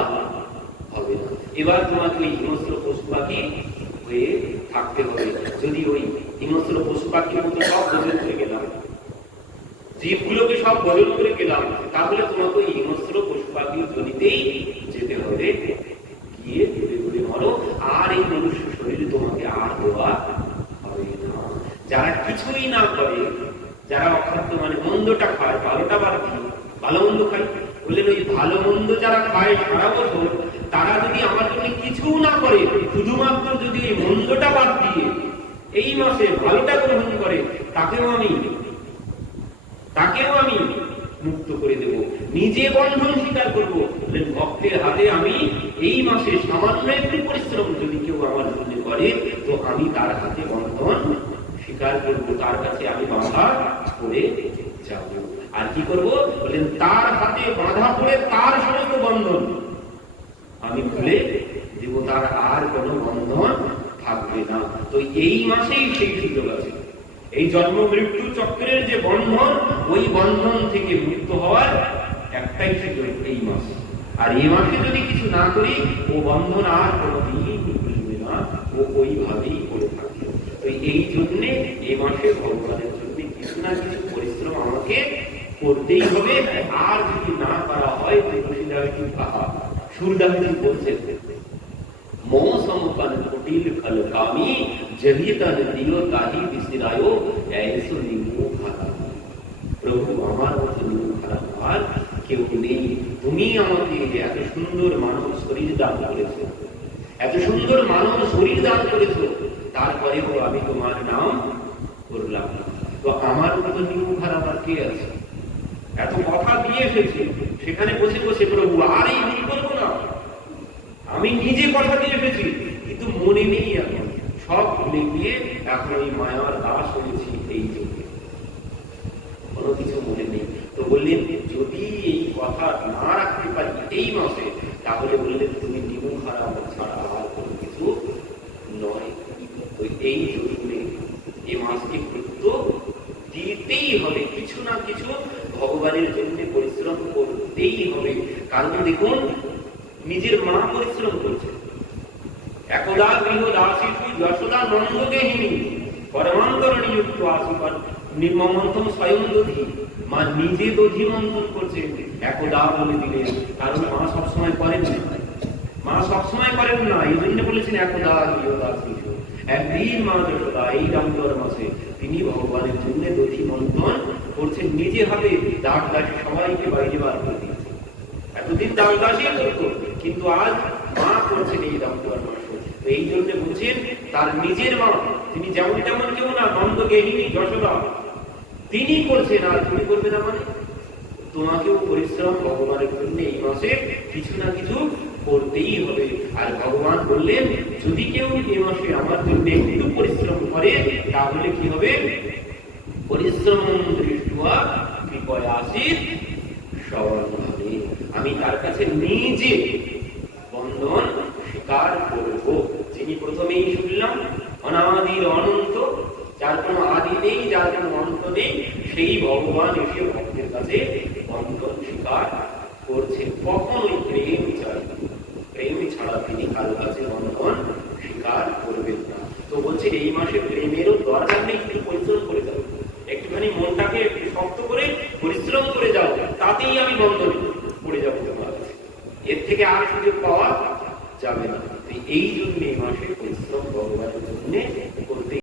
হবে না। এবার তোমাকে ওই হিংস্র পশু পাখি হয়ে থাকতে হবে। যদি ওই হিংস্র পশু পাখির মতো সব ভোজন করে গেলাম, জীবগুলোকে সব ভোজন করে গেলাম, তাহলে তোমাকে ওই হিংস্র পশু পাখির জনিতেই যেতে হবে, গিয়ে ঘুরে ঘুরে মরো, আর এই মনুষ্য শরীরে তোমাকে আর দেওয়া হবে না। যারা কিছুই না করে, যারা অখাদ্য মানে মন্দটা খায়, ভালোটা বাদ দিয়ে ভালো মন্দ খায়, বললেন ওই ভালো মন্দ যারা খায় সারা বছর, তারা যদি আমার জন্য কিছু না করে, শুধুমাত্র যদি এই মন্দটা বাদ দিয়ে এই মাসে ভালোটা গ্রহণ করে, তাকেও আমি মুক্ত করে দেব, নিজে বন্ধন স্বীকার করবো। ভক্তের হাতে আমি এই মাসে সামান্য একটু পরিশ্রম যদি কেউ আমার জন্য করে, তো আমি তার হাতে বন্ধন স্বীকার করবো, তার কাছে আমি বাধা করে যাব। আর কি করব, বলেন তার হাতে বাধা পড়ে তার সমস্ত বন্ধন আমি খুলে দেব, তার আর কোনো বন্ধন থাকবে না। তো এই মাসেই সেই সুযোগ আছে, এই জন্ম মৃত্যু চক্রের যে বন্ধন, ওই বন্ধন থেকে মুক্ত হওয়ার একটাই সুযোগ এই মাস। আর এই মাসে যদি কিছু না করি, ও বন্ধন আর কোনোদিন খুলবে না, ও ওইভাবেই করে থাকবে। তো এই জন্যে এ মাসে ভগবানের জন্য কিছু না কিছু পরিশ্রম আমাকে করতেই হবে। আর যদি না করা হয় সুরদাসজি বলছেন मौसम कन कुटिल फल कामी जही तन दियो ताही बिसरायो ऐसो निमो खारा। প্রভু আমার মতো নিমো খারাপ আর কেউ নেই। তুমি আমাকে এত সুন্দর মানব শরীর দান করেছো, এত সুন্দর মানব শরীর দান করেছো, তারপরেও আমি তোমার নাম করলাম না। তো আমার মতো নিমো খারাপ আর কে আছে? এত কথা দিয়ে এসেছে, সেখানে বসে বসে প্রভু আর এই ভুল করবো না। আমি নিজে কথা দিয়ে এসেছি, কিন্তু মনে নেই, এখন সব ভুলে গিয়ে এখন এই মায়ার দাস হয়েছি, এই যুগে কোনো কিছু মনে নেই। তো বললেন যদি এই কথা না রাখতে পারি এই মাসে, তাহলে বললেন তুমি নিমু খারাপ ছাড়া আর কোনো কিছু নয়। তো এই জন্য এই মাসকে গুরুত্ব দিতেই হবে, কিছু না কিছু ভগবানের জন্য পরিশ্রম করতেই হবে। কারণ দেখুন নিজের মা পরিশ্রম করছে, একদা গৃহ দাসী যশোদা নন্দগেহিনী পরমান্তরণী যুক্ত আসিবার নির্মমন্থন স্বয়ং দধি, মা নিজে দধি মন্থন করছে, একদা বলে দিলেন। কারণ মা সবসময় করেন না, মা সবসময় করেন না, এই জন্য বলেছেন একদা গৃহ দাসী। একদিন মা যশোদা এই দামোদর মাসে তিনি ভগবানের জন্য দধি মন্থন করছেন, নিজে হাতে দাস দাসী সবাইকে বাইরে বার করে দিয়েছে। এতদিন দাস দাসী করতো, কিন্তু আজ মা করছেন এই দামোদর মাসে। এই জন্য বলছেন তার নিজের মা, তিনি যেমন তেমন কেউ না, নন্দগেহিনী যশোদা তিনি করছেন, আর তুমি করবে না মানে? তোমাকেও পরিশ্রম ভগবানের জন্য এই মাসে কিছু না কিছু করতেই হবে। আর ভগবান বললেন যদি কেউ এই মাসে আমার জন্য একটু পরিশ্রম করে, তাহলে কি হবে? পরিশ্রম দৃষ্টা কৃপয়াসিত সবর্ণভাবে, আমি তার কাছে নিজে বন্ধন স্বীকার করব। যিনি প্রথমেই শুনলাম অনাদির অনন্ত, যার কোনো আদি নেই, যার কোনো অন্ত নেই, সেই ভগবান এসে ভক্তের কাছে বন্ধন স্বীকার করছেন। কখনোই প্রেম চাই, প্রেম ছাড়া তিনি কারো কাছে বন্ধন স্বীকার করবেন না। তো বলছেন এই মাসে প্রেমেরও দরকার নেই, একটু পরিশ্রম করে যাও, একটুখানি মনটাকে শক্ত করে পরিশ্রম করে যাও, তাতেই আমি বন্ধন পড়ে যাবো তোমার কাছে, এর থেকে আর সুযোগ পাওয়া যাবে না। এই জন্য এই মাসে পরিশ্রম ভগবানের জন্য করতে